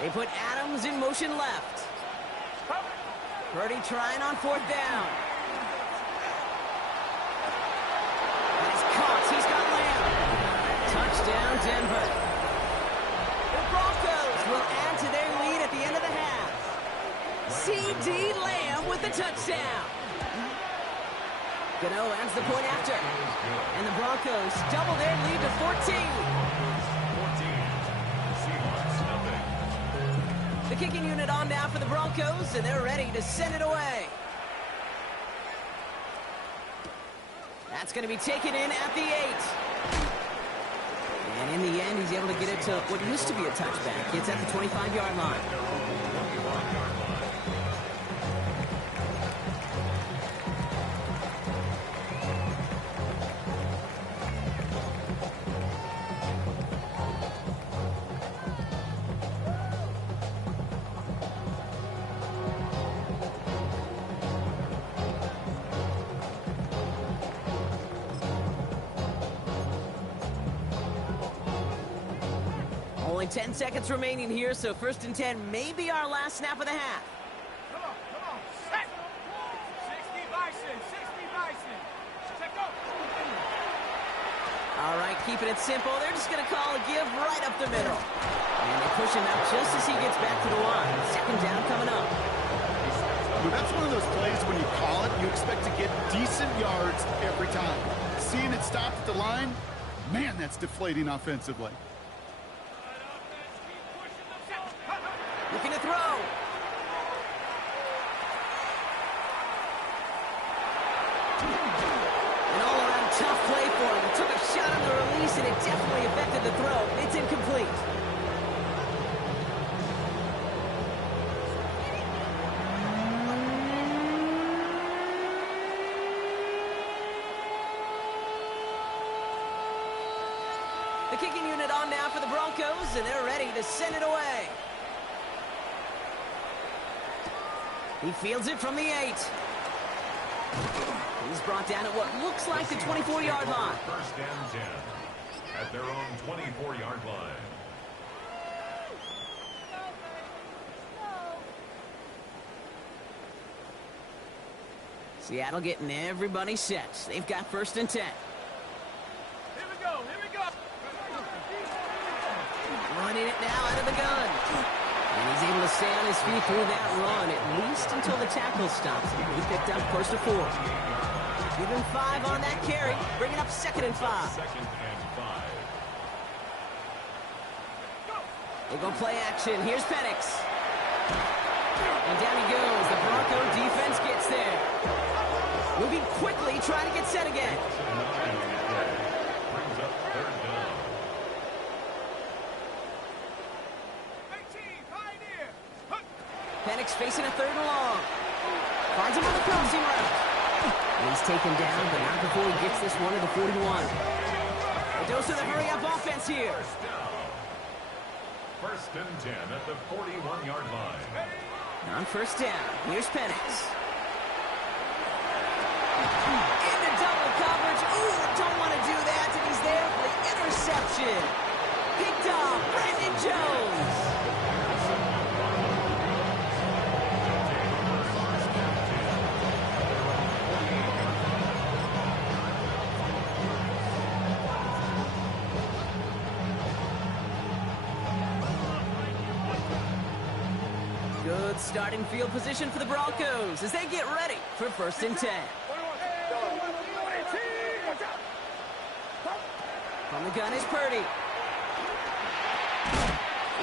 They put Adams in motion left. Purdy trying on fourth down. And he's caught. He's got Lamb. Touchdown, Denver. The Broncos will add to their lead at the end of the half. C.D. Lamb with the touchdown. Gano adds the point after. And the Broncos double their lead to 14. The kicking unit on now for the Broncos, and they're ready to send it away. That's going to be taken in at the 8. And in the end, he's able to get it to what used to be a touchback. It's at the 25-yard line. Only 10 seconds remaining here, so first and 10 may be our last snap of the half. Come on, set! 60 Bison, 60 Bison. Check up. All right, keeping it simple. They're just going to call a give right up the middle. And they push him out just as he gets back to the line. Second down coming up. Well, that's one of those plays when you call it, you expect to get decent yards every time. Seeing it stop at the line, man, that's deflating offensively. Looking to throw. An all-around tough play for him. He took a shot on the release, and it definitely affected the throw. It's incomplete. The kicking unit on now for the Broncos, and they're ready to send it away. He fields it from the 8. He's brought down at what looks like the 24-yard line. First and 10 at their own 24-yard line. Seattle getting everybody set. They've got first and 10. Here we go, here we go. Running it now out of the gun. And he's able to stay on his feet through that run, at least until the tackle stops him. He picked up first to 4. Give him 5 on that carry, bringing up second and 5. Second and 5. They go play action. Here's Penix. And down he goes. The Bronco defense gets there. Moving quickly, trying to get set again. Brings up third down. Penix facing a 3rd and long. Finds him on the crossing route. And he's taken down, but not before he gets this one to the 41. A dose of the hurry-up offense here. First and 10 at the 41-yard line. On first down, here's Penix. Into double coverage. Ooh, don't want to do that. And he's there for the interception. Picked off Brandon Jones. Good starting field position for the Broncos as they get ready for first and 10. From the gun is Purdy.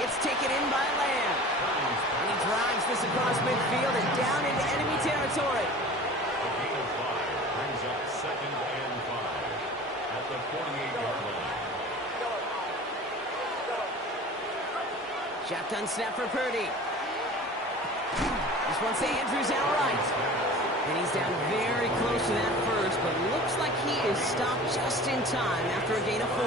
It's taken in by Lamb. And he drives this across midfield and down into enemy territory. A gain of 5 brings up second and 5 at the 48-yard line. Shotgun snap for Purdy. This one, say Andrews outright. And he's down very close to that first, but looks like he is stopped just in time after a gain of 4.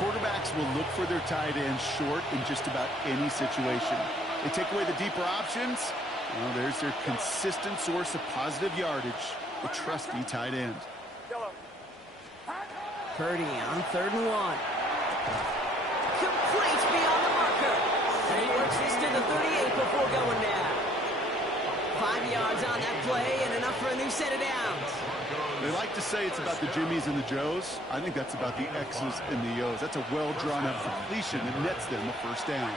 Quarterbacks will look for their tight end short in just about any situation. They take away the deeper options. Well, there's their consistent source of positive yardage, the trusty tight end. Purdy on 3rd and 1. Complete beyond the marker. And he works this to the 38 before going down. 5 yards on that play and enough for a new set of downs. They like to say it's about the Jimmies and the Joes. I think that's about the X's and the O's. That's a well-drawn-out completion that nets them a first down.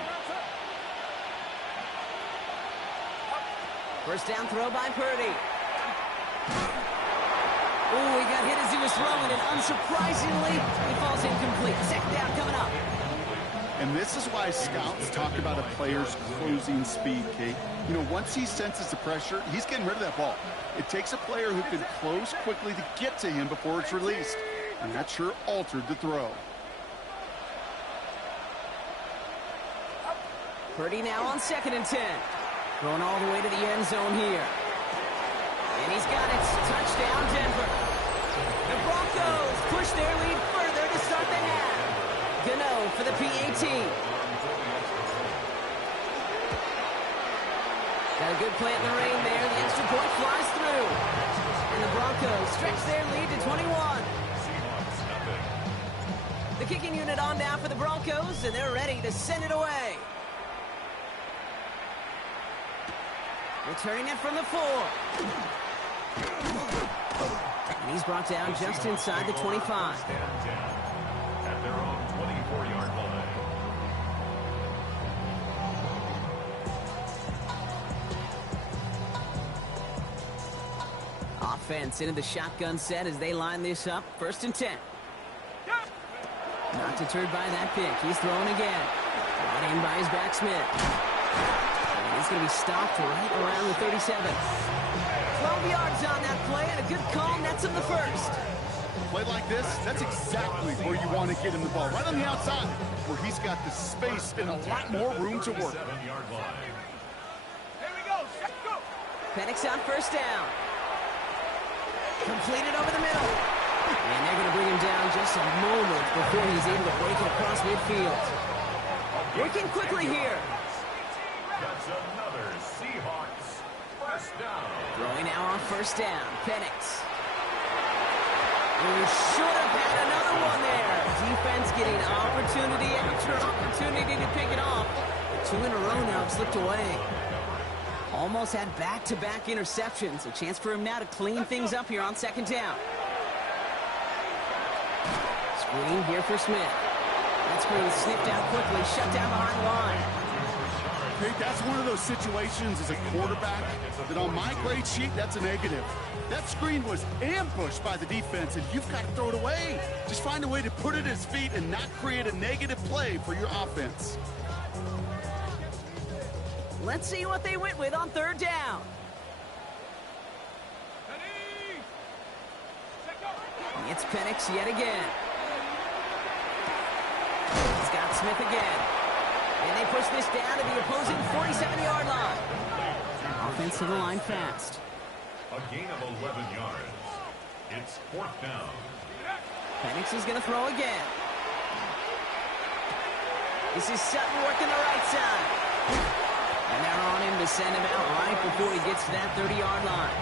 First down throw by Purdy. Ooh, he got hit as he was throwing, and unsurprisingly, he falls incomplete. Second down coming up. And this is why scouts talk about a player's closing speed, Kate. You know, once he senses the pressure, he's getting rid of that ball. It takes a player who can close quickly to get to him before it's released. And that sure altered the throw. Purdy now on 2nd and 10. Going all the way to the end zone here. And he's got it. Touchdown, Denver. The Broncos push their lead further to start the half. Gano for the PAT. Got a good play in the rain there. The extra point flies through. And the Broncos stretch their lead to 21. The kicking unit on now for the Broncos, and they're ready to send it away. Returning it from the 4. And he's brought down just inside the 25. At their own 24-yard line. Offense into the shotgun set as they line this up. 1st and 10. Not deterred by that pick. He's throwing again. Brought in by his back Smith. And he's going to be stopped right around the 37. 12 yards on that play, and a good call nets him the first. Play like this, that's exactly where you want to get him the ball. Right on the outside, where he's got the space and a lot more room to work. 7-yard line. Here we go. Set, go. Penix on 1st down. Completed over the middle. And they're going to bring him down just a moment before he's able to break it across midfield. Working quickly here. That's another Seahawks first down. Throwing now on 1st down. Penix. Who should have had another one there. Defense getting opportunity after opportunity to pick it off. 2 in a row now have slipped away. Almost had back-to-back interceptions. A chance for him now to clean things up here on 2nd down. Screen here for Smith. That screen snipped out quickly, shut down behind the line. Hey, that's one of those situations as a quarterback that on my grade sheet, that's a negative. That screen was ambushed by the defense, and you've got to throw it away. Just find a way to put it at his feet and not create a negative play for your offense. Let's see what they went with on third down. It's Penix yet again. He's got Smith again. And they push this down to the opposing 47-yard line. Offense to the line fast. A gain of 11 yards. It's fourth down. Penix is going to throw again. This is Sutton working the right side. And they're on him to send him out right before he gets to that 30-yard line.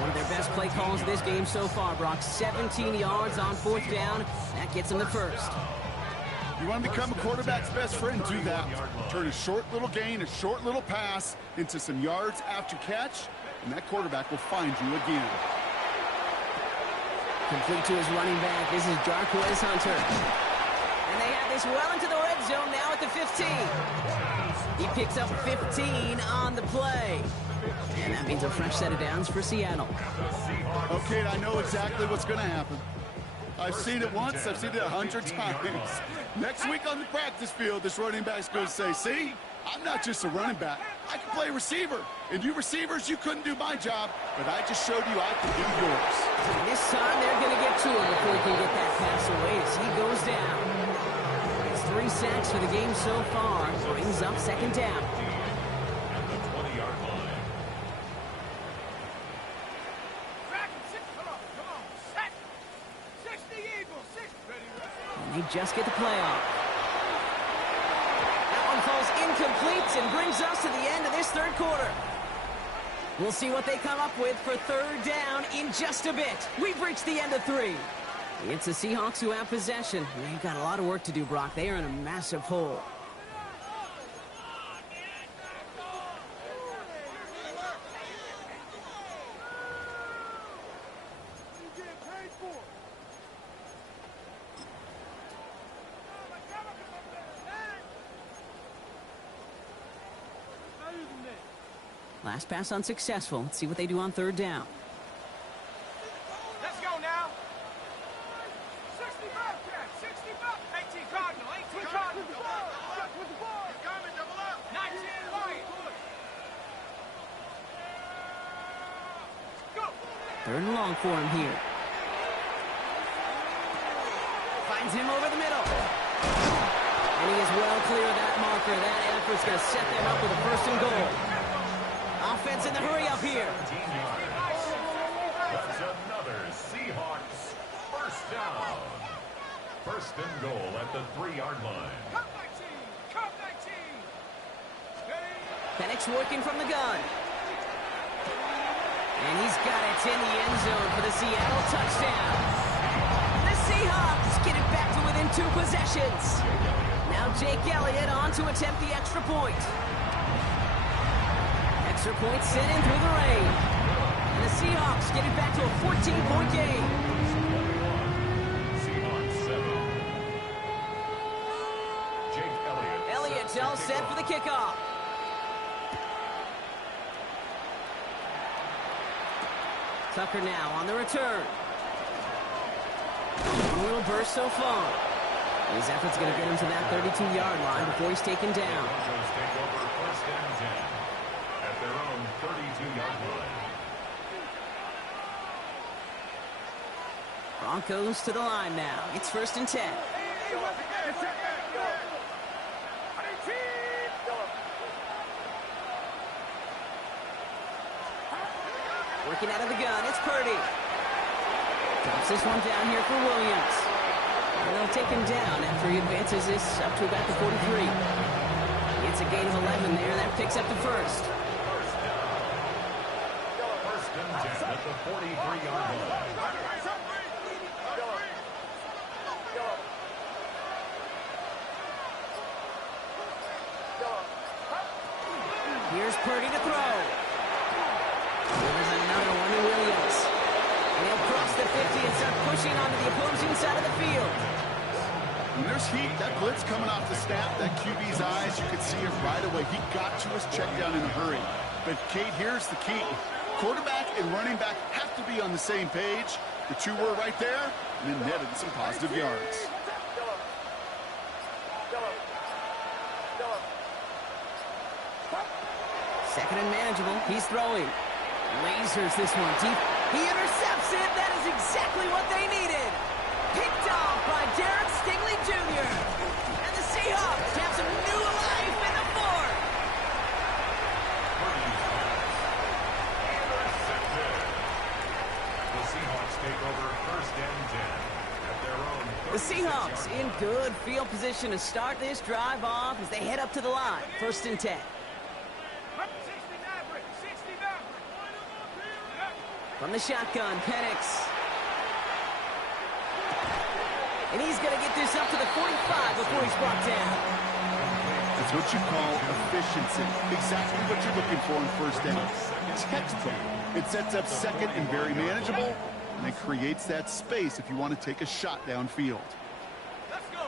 One of their best play calls of this game so far, Brock. 17 yards on fourth down. That gets him the first. You want to become a quarterback's best friend, do that. Turn a short little gain, a short little pass into some yards after catch, and that quarterback will find you again. Complete to his running back. This is Jarquez Hunter. And they have this well into the red zone now at the 15. He picks up 15 on the play. And that means a fresh set of downs for Seattle. Okay, I know exactly what's going to happen. I've seen it once, I've seen it 100 times. Next week on the practice field, this running back's going to say, see, I'm not just a running back. I can play receiver. And you receivers, you couldn't do my job, but I just showed you I can do yours. This time they're going to get to him before he can get that pass away as he goes down. It's 3 sacks for the game so far. Brings up second down. At the 20-yard line. And they just get the play off. That one falls incomplete and brings us to the end of this third quarter. We'll see what they come up with for third down in just a bit. We've reached the end of 3. It's the Seahawks who have possession. They've got a lot of work to do, Brock. They are in a massive hole. Last pass unsuccessful. Let's see what they do on third down. Let's go now. 65, 65. 18 Cardinal, 18 Cardinal. With the ball. Coming, double up. 19 Lion. Go. Third and long for him here. Finds him over the middle. And he is well clear of that marker. That effort's going to set them up with a first and goal. Offense in the hurry up here. 17 yards. That's another Seahawks first down. First and goal at the 3-yard line. Come 19. Come 19. Penix working from the gun. And he's got it in the end zone for the Seattle touchdown. The Seahawks get it back to within 2 possessions. Now Jake Elliott on to attempt the extra point. Extra point sent in through the rain. And the Seahawks get it back to a 14-point game. Seahawks 7. Jake Elliott. Elliott's all set for the kickoff. Tucker now on the return. A little burst so far. His effort's going to get him to that 32-yard line before he's taken down. Broncos take over first and 10 at their own 32-yard line. Broncos to the line now. It's first and 10. Working out of the gun, it's Purdy. Drops this one down here for Williams. And they'll take him down after he advances this up to about the 43. It's a gain of 11 there. That picks up the first. First and 10 at the 43-yard line. Here's Purdy to throw. There's another one to Williams. And he'll cross the 50 and start pushing onto the opposing side of the field. When there's heat, that blitz coming off the snap, that QB's eyes, you could see it right away. He got to his check down in a hurry. But, Kate, here's the key. Quarterback and running back have to be on the same page. The two were right there, and then netted some positive yards. Second and manageable. He's throwing. Lasers this one deep. He intercepts it. That is exactly what they needed. Picked off by Derek Stingley Jr. And the Seahawks have some new life in the fourth. Intercepted. The Seahawks take over first and 10 at their own. The Seahawks in good field position to start this drive off as they head up to the line. First and 10. From the shotgun, Penix. And he's going to get this up to the 45 before he's brought down. That's what you call efficiency. Exactly what you're looking for in first down. Textbook. It sets up second and very manageable, and it creates that space if you want to take a shot downfield. Let's go.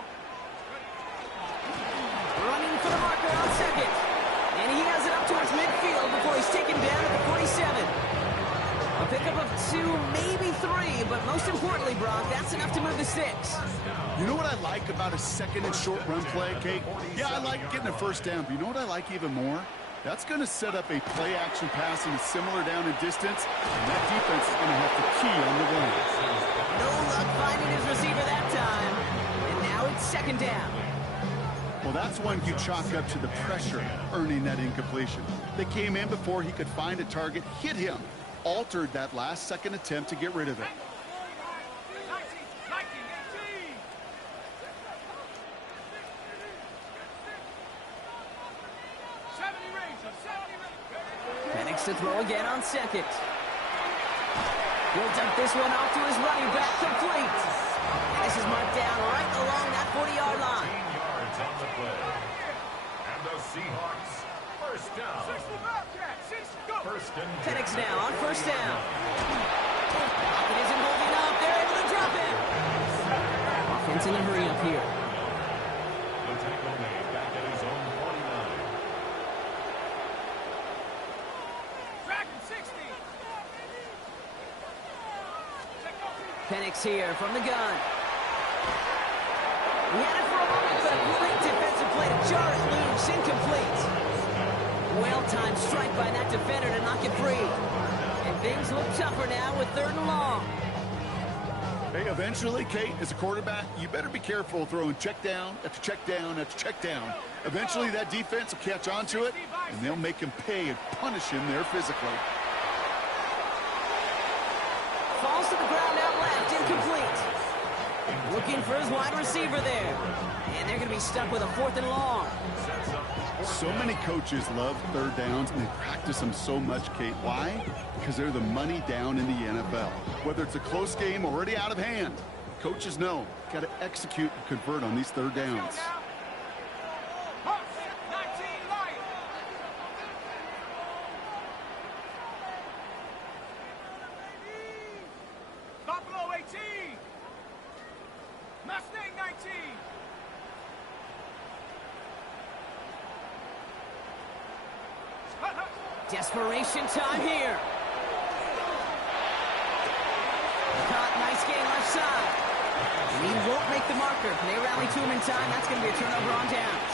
Running for the marker on second. And he has it up towards midfield before he's taken down at the 47. A pickup of 2, maybe 3, but most importantly, Brock, that's enough to move the 6. You know what I like about a second and short run play, Kate? Yeah, I like getting a first down, but you know what I like even more? That's going to set up a play-action pass in a similar down and distance, and that defense is going to have to key on the run. No luck finding his receiver that time. And now it's second down. Well, that's one you chalk up to the pressure earning that incompletion. They came in before he could find a target, hit him, altered that last second attempt to get rid of it. 70 Rangers. Penix to throw again on second. He'll dump this one off to his running back, complete. And this is marked down right along that 40-yard line. 15 yards on the play. And the Seahawks first down. First and 10. Penix now on first down. It isn't holding up. They're able to drop it. Offense in a hurry up here. The tackle made back at his own 49. Dragon 60. Penix here from the gun. He had it for a moment, but a great defensive play to jar it loose. Incomplete. Well-timed strike by that defender to knock it free. And things look tougher now with third and long. Hey, eventually, Kate, as a quarterback, you better be careful throwing check down after check down after check down. Eventually, that defense will catch on to it, and they'll make him pay and punish him there physically. Falls to the ground out left, incomplete. Looking for his wide receiver there. And they're going to be stuck with a fourth and long. So many coaches love third downs, and they practice them so much, Kate. Why? Because they're the money down in the NFL. Whether it's a close game already out of hand, coaches know got to execute and convert on these third downs. Buffalo 18. Mustang 19. Desperation time here. Caught, nice game left side. And he won't make the marker. They rally to him in time. That's going to be a turnover on downs.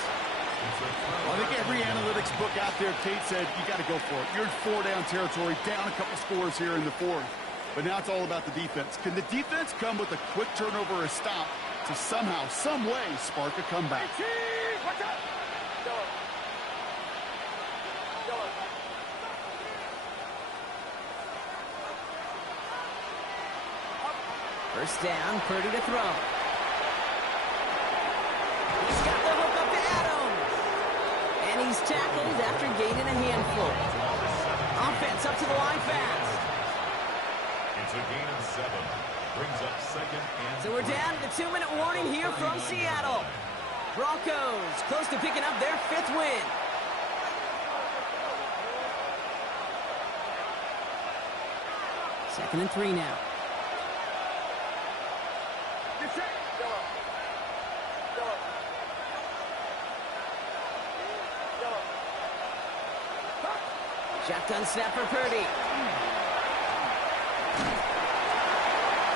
Well, I think every analytics book out there, Kate, said you got to go for it. You're in four-down territory, down a couple scores here in the fourth. But now it's all about the defense. Can the defense come with a quick turnover or a stop to somehow, some way, spark a comeback? Watch out. First down, Purdy to throw. He's got the hook up to Adams. And he's tackled after gaining a handful. Offense up to the line fast. It's a gain of 7. Brings up second and So we're down to the 2-minute warning here from Seattle. Broncos close to picking up their 5th win. Second and 3 now. Shotgun snap for Purdy.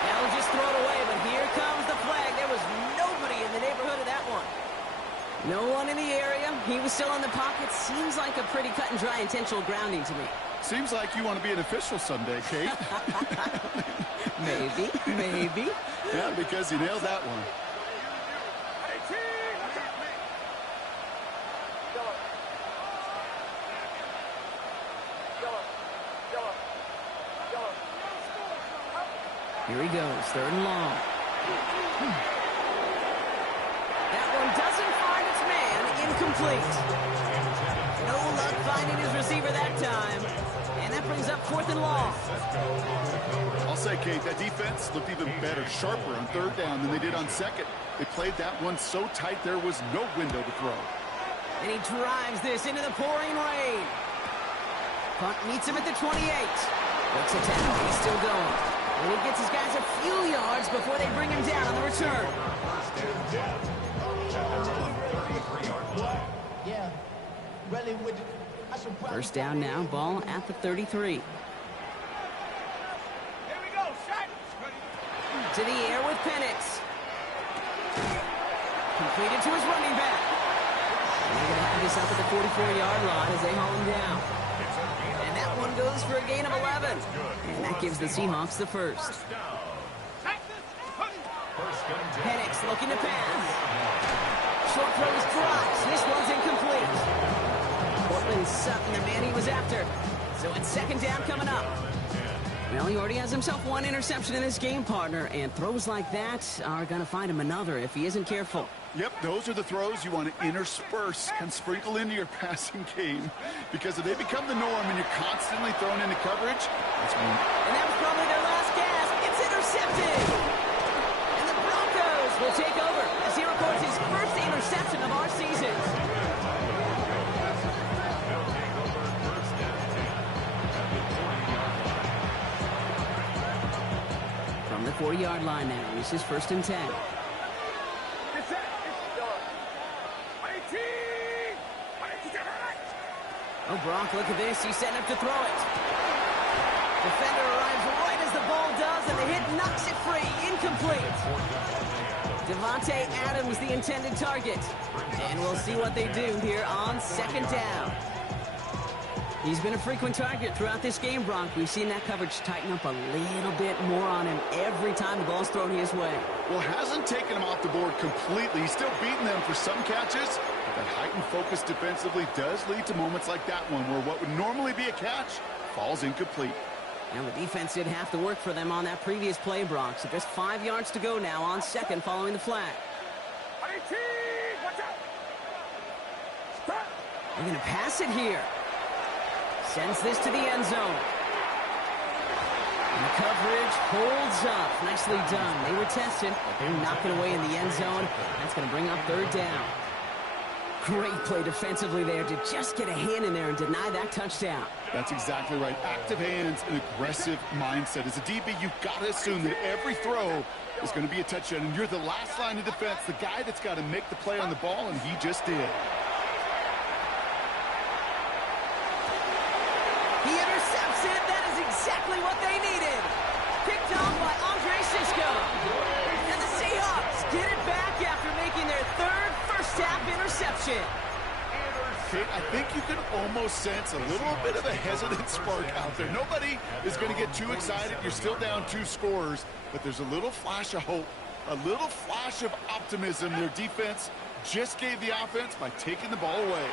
Now he'll just throw it away, but here comes the flag. There was nobody in the neighborhood of that one. No one in the area. He was still in the pocket. Seems like a pretty cut and dry intentional grounding to me. Seems like you want to be an official someday, Kate. Maybe. Yeah, because he nailed that one. Here he goes, 3rd and long. That one doesn't find its man, incomplete. No luck finding his receiver that time. And that brings up 4th and long. I'll say, Kate, that defense looked even better, sharper on 3rd down than they did on 2nd. They played that one so tight there was no window to throw. And he drives this into the pouring rain. Punt meets him at the 28. Looks a tackle, he's still going. And he gets his guys a few yards before they bring him down on the return. First down now, ball at the 33. Here we go, shot. To the air with Penix. Completed to his running back. And they're going to have this up at the 44-yard line as they haul him down. And that one goes for a gain of 11. And that gives the Seahawks the first. Penix looking to pass. Short throw is dropped. This one's incomplete. Portland Sutton, the man he was after. So it's 2nd down coming up. Well, he already has himself one interception in this game, partner, and throws like that are going to find him another if he isn't careful. Yep, those are the throws you want to intersperse and sprinkle into your passing game, because if they become the norm and you're constantly thrown into coverage, that's when... And that was probably their last gasp. It's intercepted! And the Broncos will take over as he records his first interception of our season. From the 40-yard line now, this is 1st and 10. Oh, Brock, look at this. He's setting up to throw it. Defender arrives right as the ball does, and the hit knocks it free. Incomplete. Devontae Adams, the intended target. And we'll see what they do here on 2nd down. He's been a frequent target throughout this game, Brock. We've seen that coverage tighten up a little bit more on him every time the ball's thrown his way. Well, hasn't taken him off the board completely. He's still beating them for some catches. But that heightened focus defensively does lead to moments like that one where what would normally be a catch falls incomplete. And the defense did have to work for them on that previous play, Brock. So just 5 yards to go now on 2nd following the flag. They're going to pass it here. Sends this to the end zone. And the coverage holds up. Nicely done. They were tested, but they knock it away in the end zone. That's going to bring up 3rd down. Great play defensively there to just get a hand in there and deny that touchdown. That's exactly right. Active hands and aggressive mindset. As a DB, you've got to assume that every throw is going to be a touchdown, and you're the last line of defense, the guy that's got to make the play on the ball, and he just did. He intercepts it. That is exactly what they needed. Picked off by Andre Sisco. And the Seahawks get it back after making their 3rd first-half interception. Kate, I think you can almost sense a little bit of a hesitant spark out there. Nobody is going to get too excited. You're still down 2 scores, but there's a little flash of hope, a little flash of optimism. Their defense just gave the offense by taking the ball away.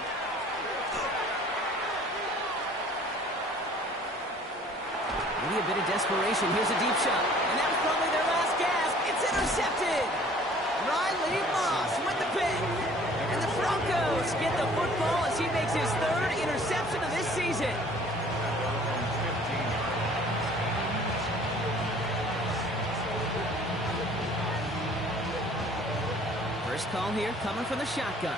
Maybe a bit of desperation. Here's a deep shot. And that was probably their last gasp. It's intercepted. Riley Moss with the pick. And the Broncos get the football as he makes his 3rd interception of this season. First call here coming from the shotgun.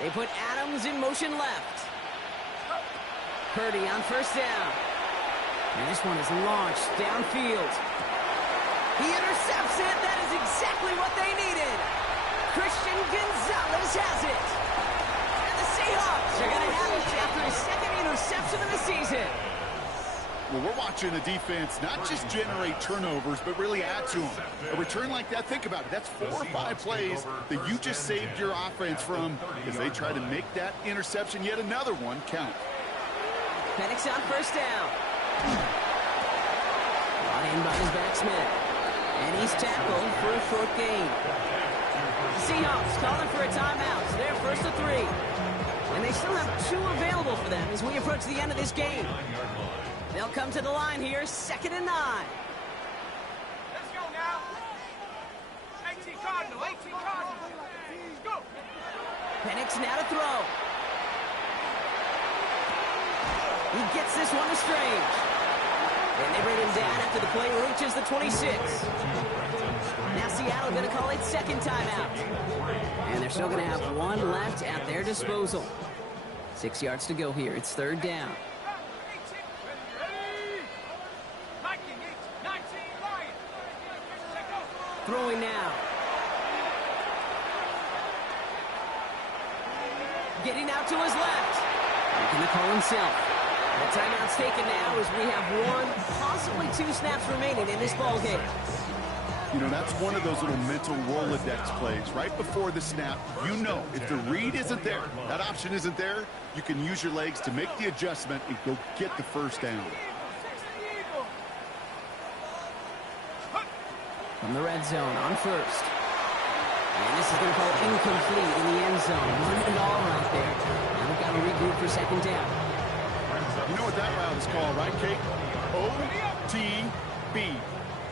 They put Adams in motion left. Purdy on 1st down. And this one is launched downfield. He intercepts it. That is exactly what they needed. Christian Gonzalez has it. And the Seahawks are going to have it after his second interception of the season. Well, we're watching the defense not just generate turnovers, but really add to them. A return like that, think about it. That's 4 or 5 plays that you just saved your offense from as they try to make that interception, yet another one, count. Penix on first down. Brought in by his back Smith. And he's tackled for a short gain. The Seahawks calling for a timeout. So they're first to 3. And they still have 2 available for them as we approach the end of this game. They'll come to the line here, 2nd and 9. Let's go now. 18 Cardinal, 18 Cardinal. Let's go. Penix now to throw. He gets this one to Strange. And they bring him down after the play reaches the 26. Now Seattle going to call it second timeout. And they're still going to have 1 left at their disposal. 6 yards to go here. It's 3rd down. Throwing now. Getting out to his left. He's going to call himself. The timeout's taken now as we have 1, possibly 2 snaps remaining in this ball game. You know, that's one of those little mental Rolodex plays. Right before the snap, you know if the read isn't there, that option isn't there, you can use your legs to make the adjustment and go get the first down. From the red zone on first. And this is going to call incomplete in the end zone. Run it all right there. Now we've got to regroup for 2nd down. You know what that route is called, right, Kate? OTB.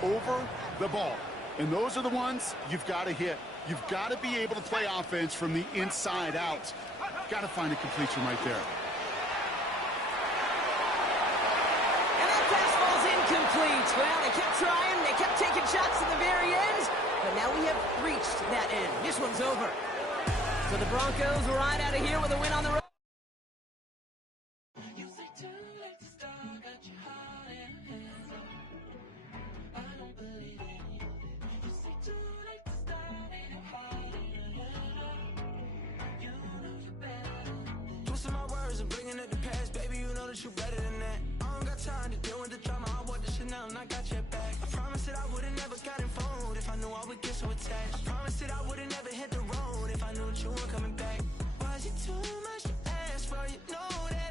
Over the ball. And those are the ones you've got to hit. You've got to be able to play offense from the inside out. Got to find a completion right there. Incomplete. Well, they kept trying. They kept taking shots at the very end. But now we have reached that end. This one's over. So the Broncos ride out of here with a win on the road. Twisting my words and bringing it to pass. Baby, you know that you better than that. I don't got time to deal with the drama. I want the Chanel and I got your back. I promised that I would've never gotten phone if I knew I would get so attached.